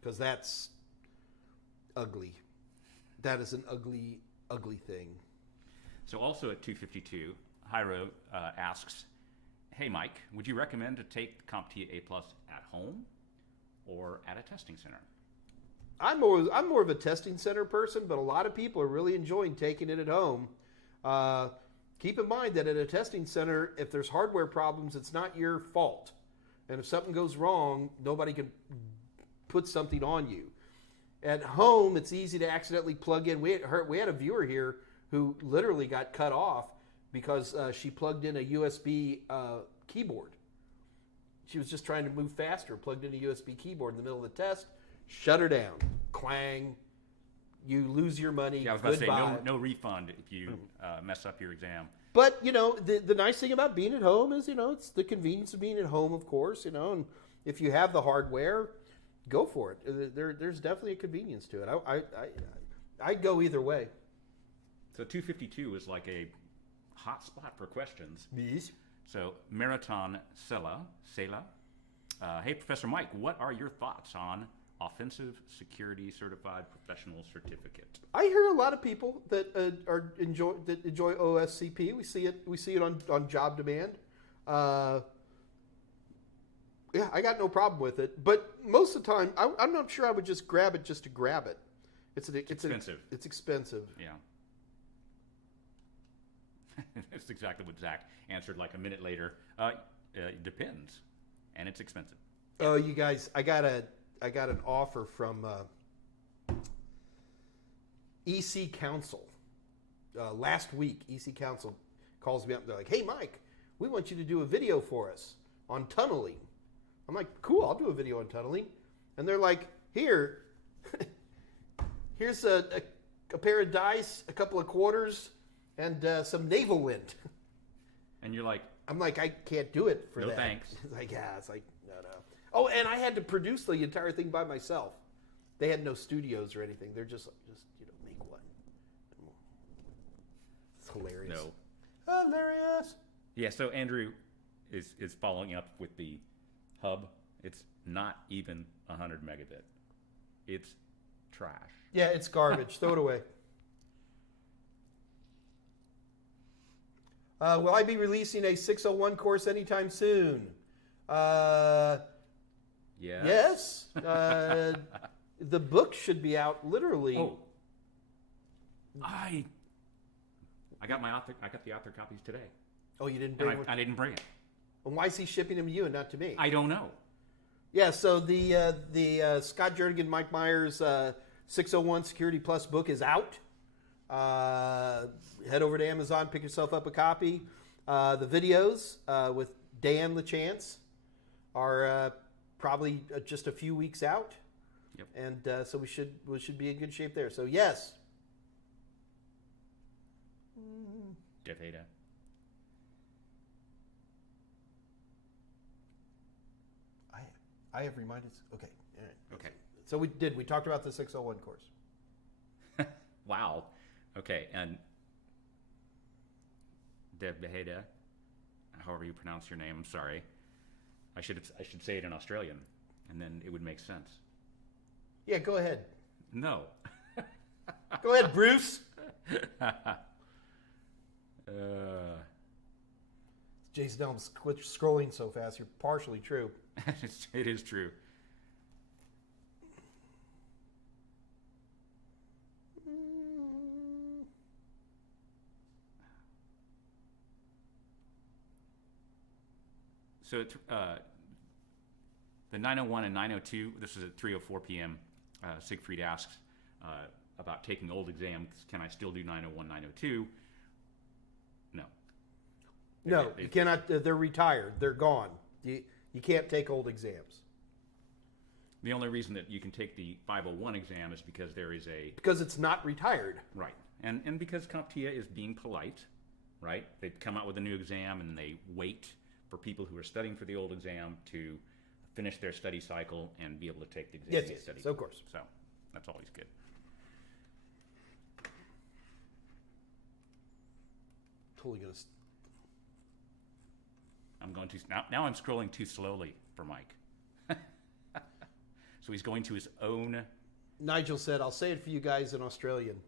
because that's ugly. That is an ugly, ugly thing. So also at 252, Hyro asks, hey Mike, would you recommend to take the CompTIA A+ at home or at a testing center? I'm more of a testing center person, but a lot of people are really enjoying taking it at home. Keep in mind that at a testing center, if there's hardware problems, it's not your fault. And if something goes wrong, nobody can put something on you. At home, it's easy to accidentally plug in. We had a viewer here who literally got cut off because she plugged in a USB keyboard. She was just trying to move faster, plugged in a USB keyboard in the middle of the test, shut her down. Clang. You lose your money. Yeah, I was about Goodbye. to say, no refund if you mess up your exam. But, the nice thing about being at home is, it's the convenience of being at home, of course, and if you have the hardware, go for it. There's definitely a convenience to it. I'd go either way. So 252 is like a hot spot for questions. Yes. So Marathon Sela, hey Professor Mike, what are your thoughts on Offensive Security Certified Professional Certificate? I hear a lot of people that enjoy OSCP. We see it on job demand. Yeah, I got no problem with it. But most of the time, I'm not sure I would just grab it just to grab it. It's expensive. It's expensive. Yeah. That's exactly what Zach answered like a minute later. It depends, and it's expensive. Oh, you guys, I got an offer from EC Council last week. EC Council calls me up and they're like, "Hey, Mike, we want you to do a video for us on tunneling." I'm like, "Cool, I'll do a video on tunneling." And they're like, "Here's a pair of dice, a couple of quarters, and some naval lint." And you're like, I'm like, "I can't do it for no that." thanks. It's like, yeah, it's like, no. Oh, and I had to produce the entire thing by myself. They had no studios or anything. They're just make one. It's hilarious. No. Hilarious. Yeah, so Andrew is following up with the hub. It's not even 100 megabit. It's trash. Yeah, it's garbage. Throw it away. Will I be releasing a 601 course anytime soon? Yes. Yes. The book should be out literally. Oh. I I got the author copies today. Oh, you didn't bring And one? I didn't bring it. Well, why is he shipping them to you and not to me? I don't know. Yeah, so the Scott Jernigan, Mike Meyers 601 Security Plus book is out. Head over to Amazon, pick yourself up a copy. The videos with Dan LaChance are probably just a few weeks out. Yep. And so we should be in good shape there. So yes. Deveda. I have reminded. Okay. All right. Okay. So we talked about the 601 course. Wow. Okay, and Deveda, however you pronounce your name, I'm sorry. I should say it in Australian, and then it would make sense. Yeah, go ahead. No. Go ahead, Bruce. Jason Elms, quit scrolling so fast. You're partially true. It is true. So the 901 and 902, this is at 3:04 p.m. Siegfried asks about taking old exams. Can I still do 901, 902? No. No, you cannot. They're retired. They're gone. You can't take old exams. The only reason that you can take the 501 exam is because there is because it's not retired. Right. And because CompTIA is being polite, right? They come out with a new exam and they wait for people who are studying for the old exam to finish their study cycle and be able to take the exam. Yes, of course. So that's always good. Totally gonna. I'm going to now. I'm scrolling too slowly for Mike. So he's going to his own. Nigel said, "I'll say it for you guys in Australian."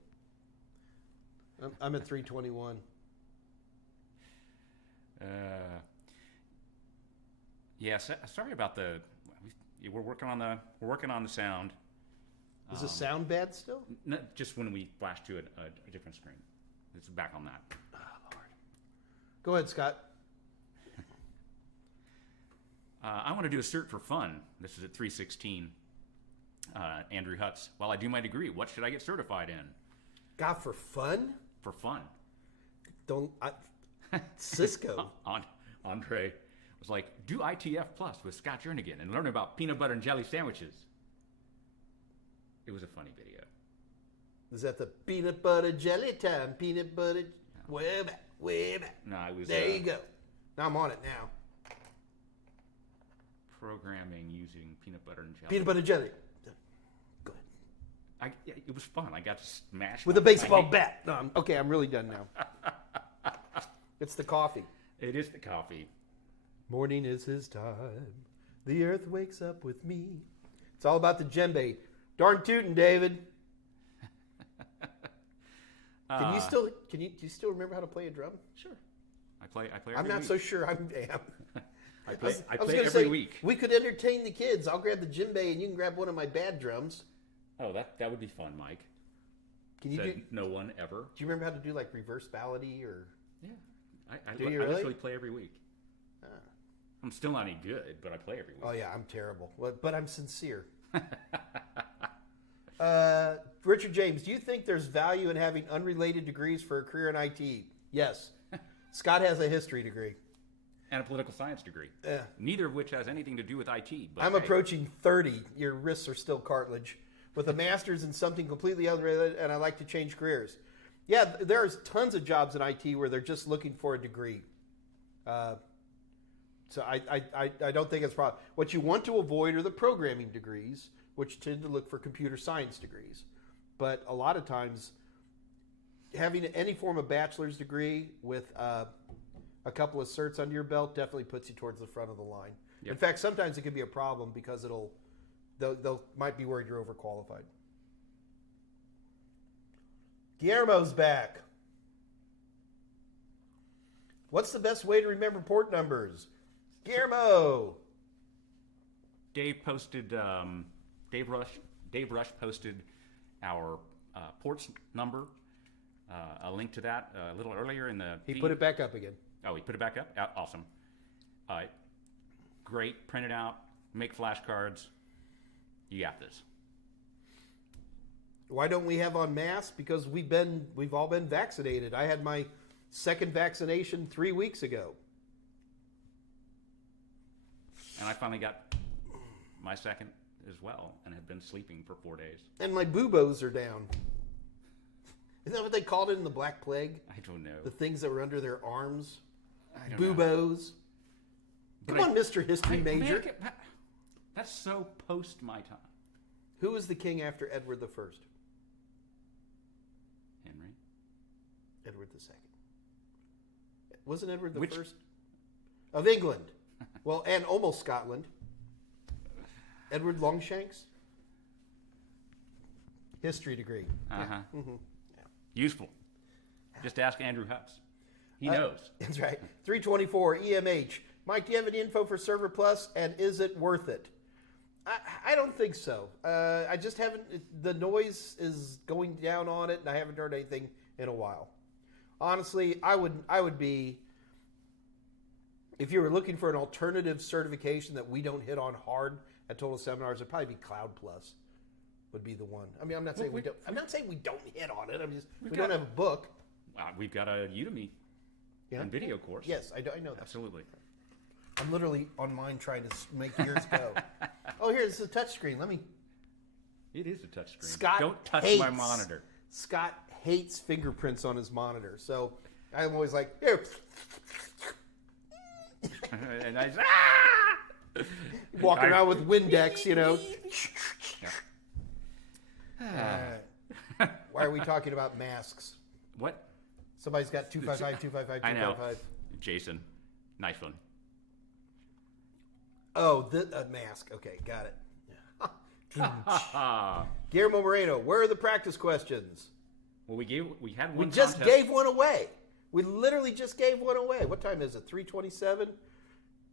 I'm at 321. Yes. Sorry about the. We're working on the sound. Is the sound bad still? No, just when we flash to a different screen. It's back on that. Oh, Lord. Go ahead, Scott. I want to do a cert for fun. This is at 316. Andrew Hutz. While I do my degree, what should I get certified in? God, for fun? For fun. Cisco. Andre was like, do ITF Plus with Scott Jernigan and learn about peanut butter and jelly sandwiches. It was a funny video. Is that the peanut butter jelly time? Peanut butter. Way back. No, it was. There you go. Now I'm on it now. Programming using peanut butter and jelly. Peanut butter jelly. Go ahead. It was fun. I got to smash with a baseball bat. No, I'm really done now. It's the coffee. It is the coffee. Morning is his time. The earth wakes up with me. It's all about the djembe. Darn tootin', David. Do you still remember how to play a drum? Sure. I play every I'm not week. so sure I am. I play gonna every say, week. We could entertain the kids. I'll grab the djembe and you can grab one of my bad drums. Oh, that would be fun, Mike. Can you do? No one ever. Do you remember how to do like reverse ballady or? Yeah, I you really? literally play every week. I'm still not any good, but I play every week. Oh yeah, I'm terrible, but I'm sincere. Richard James, do you think there's value in having unrelated degrees for a career in IT? Yes. Scott has a history degree. And a political science degree. Yeah. Neither of which has anything to do with IT. But I'm approaching 30. Your wrists are still cartilage. With a master's in something completely unrelated, and I like to change careers. Yeah, there's tons of jobs in IT where they're just looking for a degree. So I don't think it's a problem. What you want to avoid are the programming degrees, which tend to look for computer science degrees. But a lot of times, having any form of bachelor's degree with a couple of certs under your belt definitely puts you towards the front of the line. Yep. In fact, sometimes it can be a problem because they'll might be worried you're overqualified. Guillermo's back. What's the best way to remember port numbers? Guillermo. Dave posted. Dave Rush posted our ports number a link to that a little earlier in the He feed. put it back up again. Oh, he put it back up? Awesome. Great. Print it out. Make flashcards. You got this. Why don't we have on masks? Because we've all been vaccinated. I had my second vaccination 3 weeks ago. And I finally got my second as well and have been sleeping for 4 days. And my boobos are down. Isn't that what they called it in the Black Plague? I don't know. The things that were under their arms? I don't know. Boobos. Come on, Mr. History Major. That's so post my time. Who was the king after Edward I? Henry. Edward II. Wasn't Edward the Which- first? Of England. Well, and almost Scotland. Edward Longshanks? History degree. Uh-huh. Mm-hmm. Useful. Just ask Andrew Huss. He knows. That's right. 324 EMH. Mike, do you have any info for Server Plus, and is it worth it? I don't think so. I just haven't. The noise is going down on it, and I haven't heard anything in a while. Honestly, I would be, if you were looking for an alternative certification that we don't hit on hard at Total Seminars, it'd probably be Cloud Plus. Would be the one. I mean, I'm not saying we don't. I'm not saying we don't hit on it. I'm just we don't have a book. We've got a Udemy and video course. Yes, I know that. Absolutely. I'm literally on mine trying to make yours go. Oh, here, this is a touch screen. Let me. It is a touch screen. Scott Don't touch hates, my monitor. Scott hates fingerprints on his monitor, so I'm always like, here. And I Walking around with Windex, you know. Why are we talking about masks? What? Somebody's got 255, 255, I know. 255. Jason. Nice one. Oh, the mask. Okay, got it. Guillermo Moreno, where are the practice questions? Well, we had We one. just contest. gave one away. We literally just gave one away. What time is it? 3:27.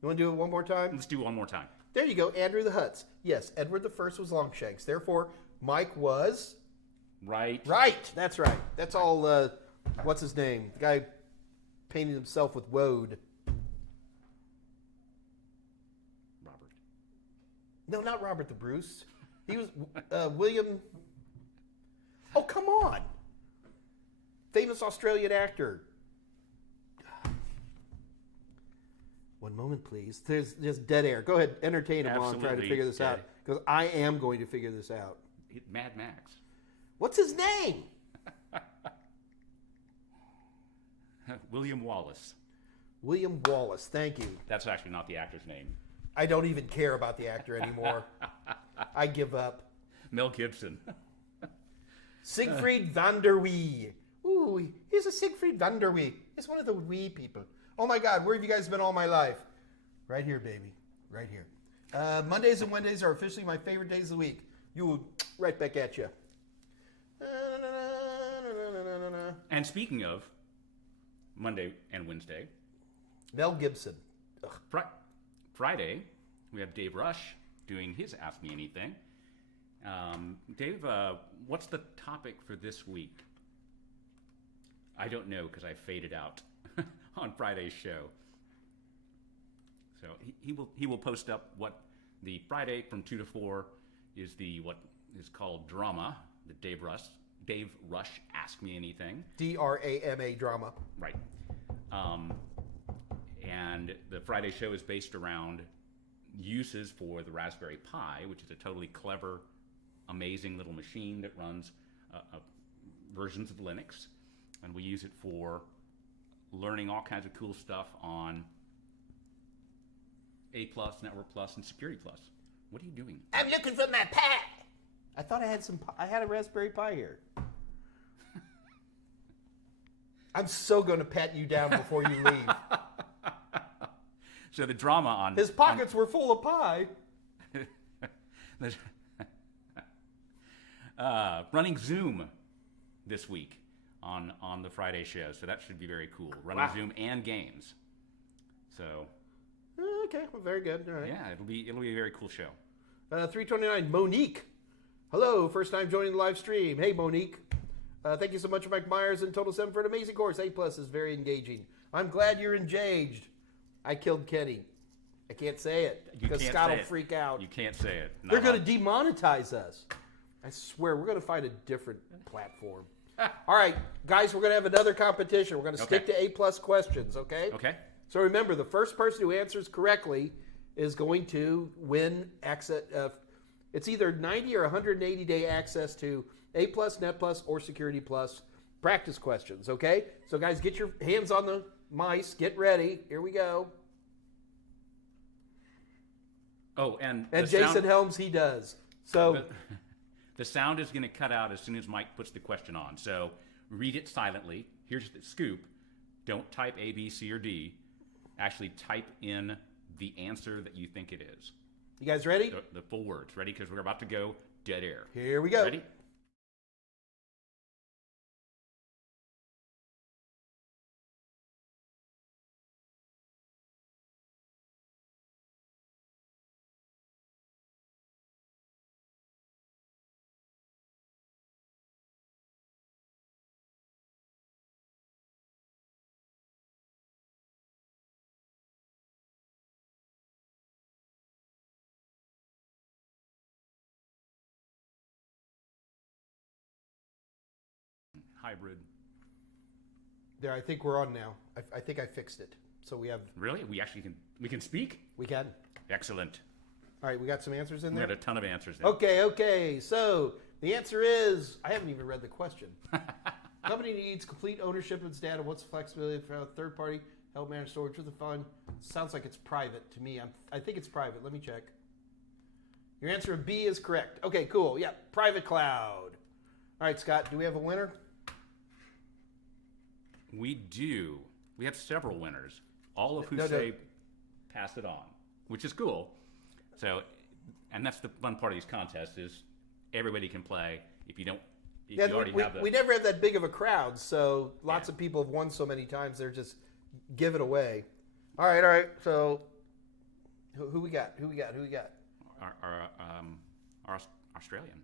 You want to do it one more time? Let's do one more time. There you go, Andrew the Huts. Yes, Edward I was Longshanks. Therefore, Mike was Right. right. That's right. That's all. What's his name? The guy painted himself with woad. Robert. No, not Robert the Bruce. He was William. Oh, come on! Famous Australian actor. One moment, please. There's just dead air. Go ahead, entertain him while I'm trying to Absolutely figure this out. dead. Because I am going to figure this out. Mad Max. What's his name? William Wallace. William Wallace. Thank you. That's actually not the actor's name. I don't even care about the actor anymore. I give up. Mel Gibson. Siegfried van der Wee. Ooh, he's a Siegfried van der Wee. He's one of the wee people. Oh my God, where have you guys been all my life? Right here, baby. Right here. Mondays and Wednesdays are officially my favorite days of the week. You right back at you. And speaking of Monday and Wednesday, Mel Gibson. Ugh. Friday, we have Dave Rush doing his Ask Me Anything. Dave, what's the topic for this week? I don't know because I faded out on Friday's show. So he will post up what the Friday from 2 to 4 is what is called drama. The Dave Rush Ask Me Anything. DRAMA drama. Right. And the Friday show is based around uses for the Raspberry Pi, which is a totally clever, amazing little machine that runs versions of Linux. And we use it for learning all kinds of cool stuff on A+, Network Plus, and Security Plus. What are you doing? I'm looking for my Pi. I thought I had a Raspberry Pi here. I'm so going to pat you down before you leave. So the drama on... His pockets were full of pie. Running Zoom this week on the Friday show, so that should be very cool. Running Zoom and games. So... Okay, well, very good. All right. Yeah, it'll be a very cool show. 329, Monique. Hello, first time joining the live stream. Hey, Monique. Thank you so much, Mike Myers and Total 7 for an amazing course. A+ is very engaging. I'm glad you're engaged. I killed Kenny. I can't say it because Scott will freak out. You can't say it. They're going to demonetize us. I swear, we're going to find a different platform. All right, guys, we're going to have another competition. We're going to stick to A+ questions, okay? Okay. So remember, the first person who answers correctly is going to win access. It's either 90 or 180-day access to A+, Net+, or Security Plus practice questions, okay? So guys, get your hands on the mice. Get ready. Here we go. Oh, and Jason Helms, he does. So the sound is going to cut out as soon as Mike puts the question on. So read it silently. Here's the scoop. Don't type A, B, C, or D. Actually type in the answer that you think it is. You guys ready? The full words. Ready? Because we're about to go dead air. Here we go. Ready? Hybrid. There, I think we're on now. I think I fixed it. So we have... Really? We can speak? We can. Excellent. All right, we got some answers in We there? got a ton of answers there. Okay. So the answer is... I haven't even read the question. Company needs complete ownership of its data. What's the flexibility for a third party? Help manage storage with the fund. Sounds like it's private to me. I think it's private. Let me check. Your answer of B is correct. Okay, cool. Yeah, private cloud. All right, Scott, do we have a winner? We do. We have several winners, all of who No. say pass it on, which is cool. So, and that's the fun part of these contests is everybody can play. If you already have the... We never have that big of a crowd, so lots of people have won so many times, they're just give it away. All right. So, who we got? Our Australian.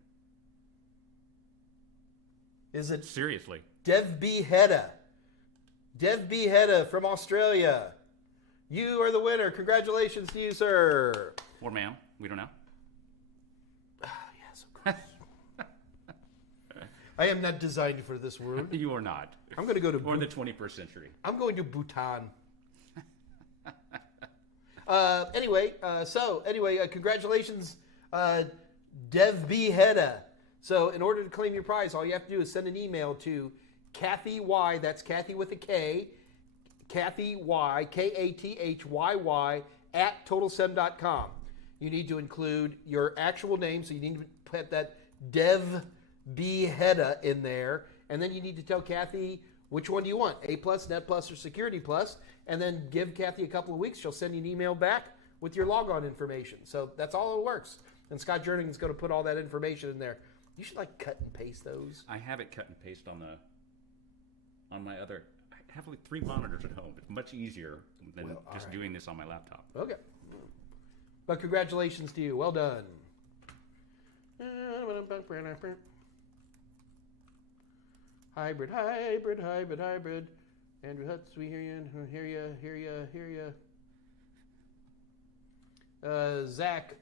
Is it Seriously. Dev B. Hedda? Dev B. Hedda from Australia. You are the winner. Congratulations to you, sir. Or ma'am. We don't know. Yes, of course. I am not designed for this world. You are not. I'm going to go to... Or the 21st century. I'm going to Bhutan. Anyway, congratulations, Dev B. Hedda. So in order to claim your prize, all you have to do is send an email to Kathy Y, that's Kathy with a K, Kathy Y, KATHYY, at totalsem.com. You need to include your actual name, so you need to put that Dev B. Hedda in there, and then you need to tell Kathy which one do you want, A+, Net+, or Security Plus, and then give Kathy a couple of weeks. She'll send you an email back with your logon information. So that's all it works. And Scott Jerningen's going to put all that information in there. You should cut and paste those. I have it cut and paste on my other... I have 3 monitors at home. It's much easier than doing this on my laptop. Okay. But congratulations to you. Well done. Hybrid. Andrew Hutz, we hear you. Zach,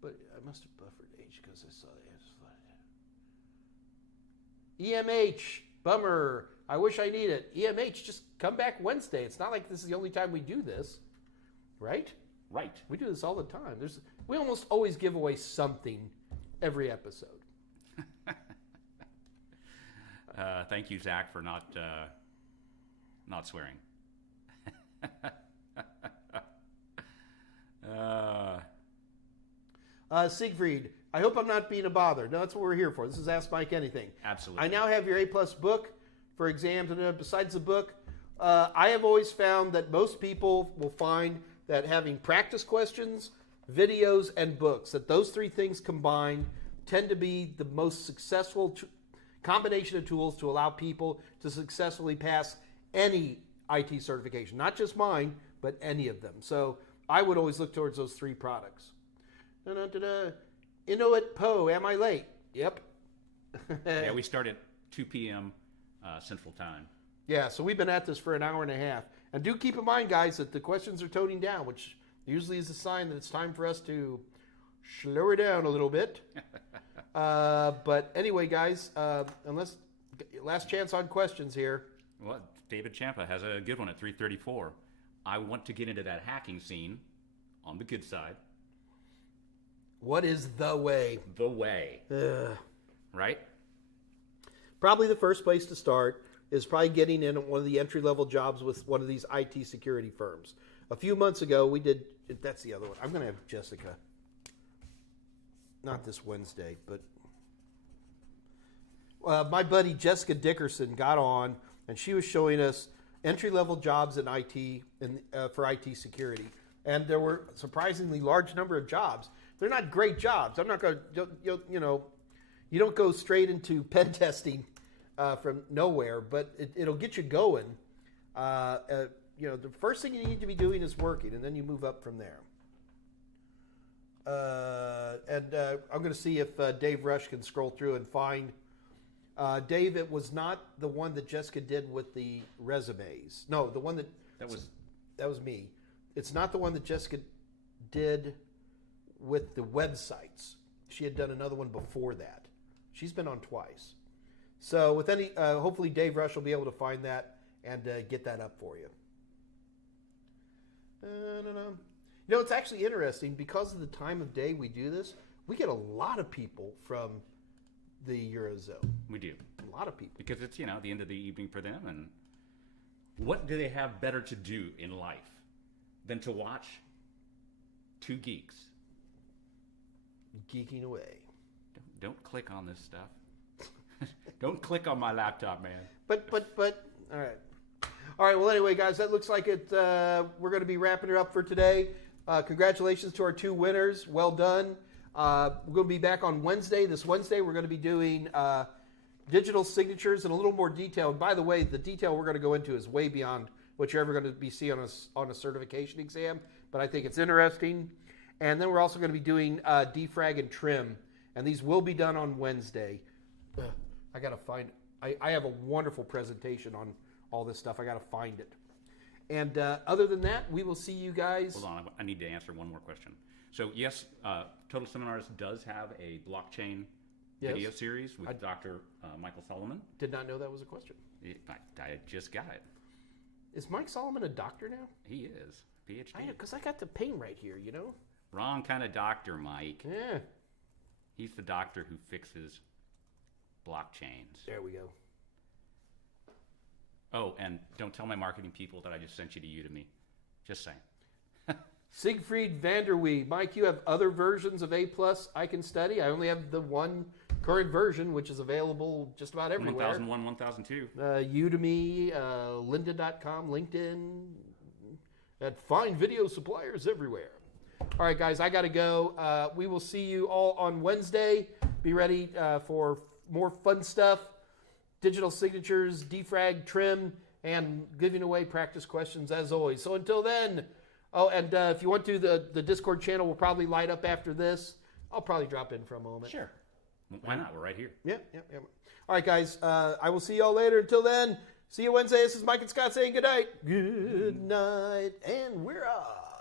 but I must have buffered H because I saw the EMH, bummer. I wish I need it. EMH, just come back Wednesday. It's not like this is the only time we do this, right? Right. We do this all the time. We almost always give away something every episode. Thank you, Zach, for not swearing. Siegfried, I hope I'm not being a bother. No, that's what we're here for. This is Ask Mike Anything. Absolutely. I now have your A+ book for exams. And besides the book, I have always found that most people will find that having practice questions, videos, and books, that those 3 things combined tend to be the most successful combination of tools to allow people to successfully pass any IT certification. Not just mine, but any of them. So I would always look towards those 3 products. Inuit Poe, am I late? Yep. Yeah, we start at 2 p.m. Central Time. Yeah, so we've been at this for an hour and a half. And do keep in mind, guys, that the questions are toning down, which usually is a sign that it's time for us to slow her down a little bit. But anyway, guys, unless last chance on questions here. Well, David Champa has a good one at 3:34. I want to get into that hacking scene on the good side. What is the way? The way. Right? Probably the first place to start is probably getting in one of the entry-level jobs with one of these IT security firms. A few months ago, we did, that's the other one. I'm going to have Jessica, not this Wednesday, but my buddy Jessica Dickerson got on, and she was showing us entry-level jobs in IT for IT security. And there were a surprisingly large number of jobs. They're not great jobs. I'm not going to, you don't go straight into pen testing from nowhere, but it'll get you going. The first thing you need to be doing is working, and then you move up from there. I'm going to see if Dave Rush can scroll through and find. Dave, it was not the one that Jessica did with the resumes. No, the one that was me. It's not the one that Jessica did with the websites. She had done another one before that. She's been on twice. So with any, hopefully Dave Rush will be able to find that and get that up for you. It's actually interesting because of the time of day we do this. We get a lot of people from the Eurozone. We do. A lot of people. Because it's, the end of the evening for them. And what do they have better to do in life than to watch two geeks geeking away? Don't click on this stuff. Don't click on my laptop, man. But, all right. All right, well, anyway, guys, that looks like it. We're going to be wrapping it up for today. Congratulations to our two winners. Well done. We're going to be back on Wednesday. This Wednesday, we're going to be doing digital signatures in a little more detail. And by the way, the detail we're going to go into is way beyond what you're ever going to be seeing on a certification exam. But I think it's interesting. And then we're also going to be doing defrag and trim. And these will be done on Wednesday. I got to find I have a wonderful presentation on all this stuff. I got to find it. And other than that, we will see you guys. Hold on, I need to answer one more question. So yes, Total Seminars does have a blockchain video series with Dr. Michael Solomon. Did not know that was a question. I just got it. Is Mike Solomon a doctor now? He is. PhD. I know, because I got the pain right here, Wrong kind of doctor, Mike. Yeah. He's the doctor who fixes blockchains. There we go. Oh, and don't tell my marketing people that I just sent you to Udemy. Just saying. Siegfried Vanderwee. Mike, you have other versions of A+ I Can Study. I only have the one current version, which is available just about everywhere. 1001, 1002. Udemy, lynda.com, LinkedIn, and fine video suppliers everywhere. All right, guys, I got to go. We will see you all on Wednesday. Be ready for more fun stuff, digital signatures, defrag, trim, and giving away practice questions as always. So until then, and if you want to, the Discord channel will probably light up after this. I'll probably drop in for a moment. Sure. Why not? We're right here. Yeah. All right, guys, I will see you all later. Until then, see you Wednesday. This is Mike and Scott saying good night. Good night, and we're off.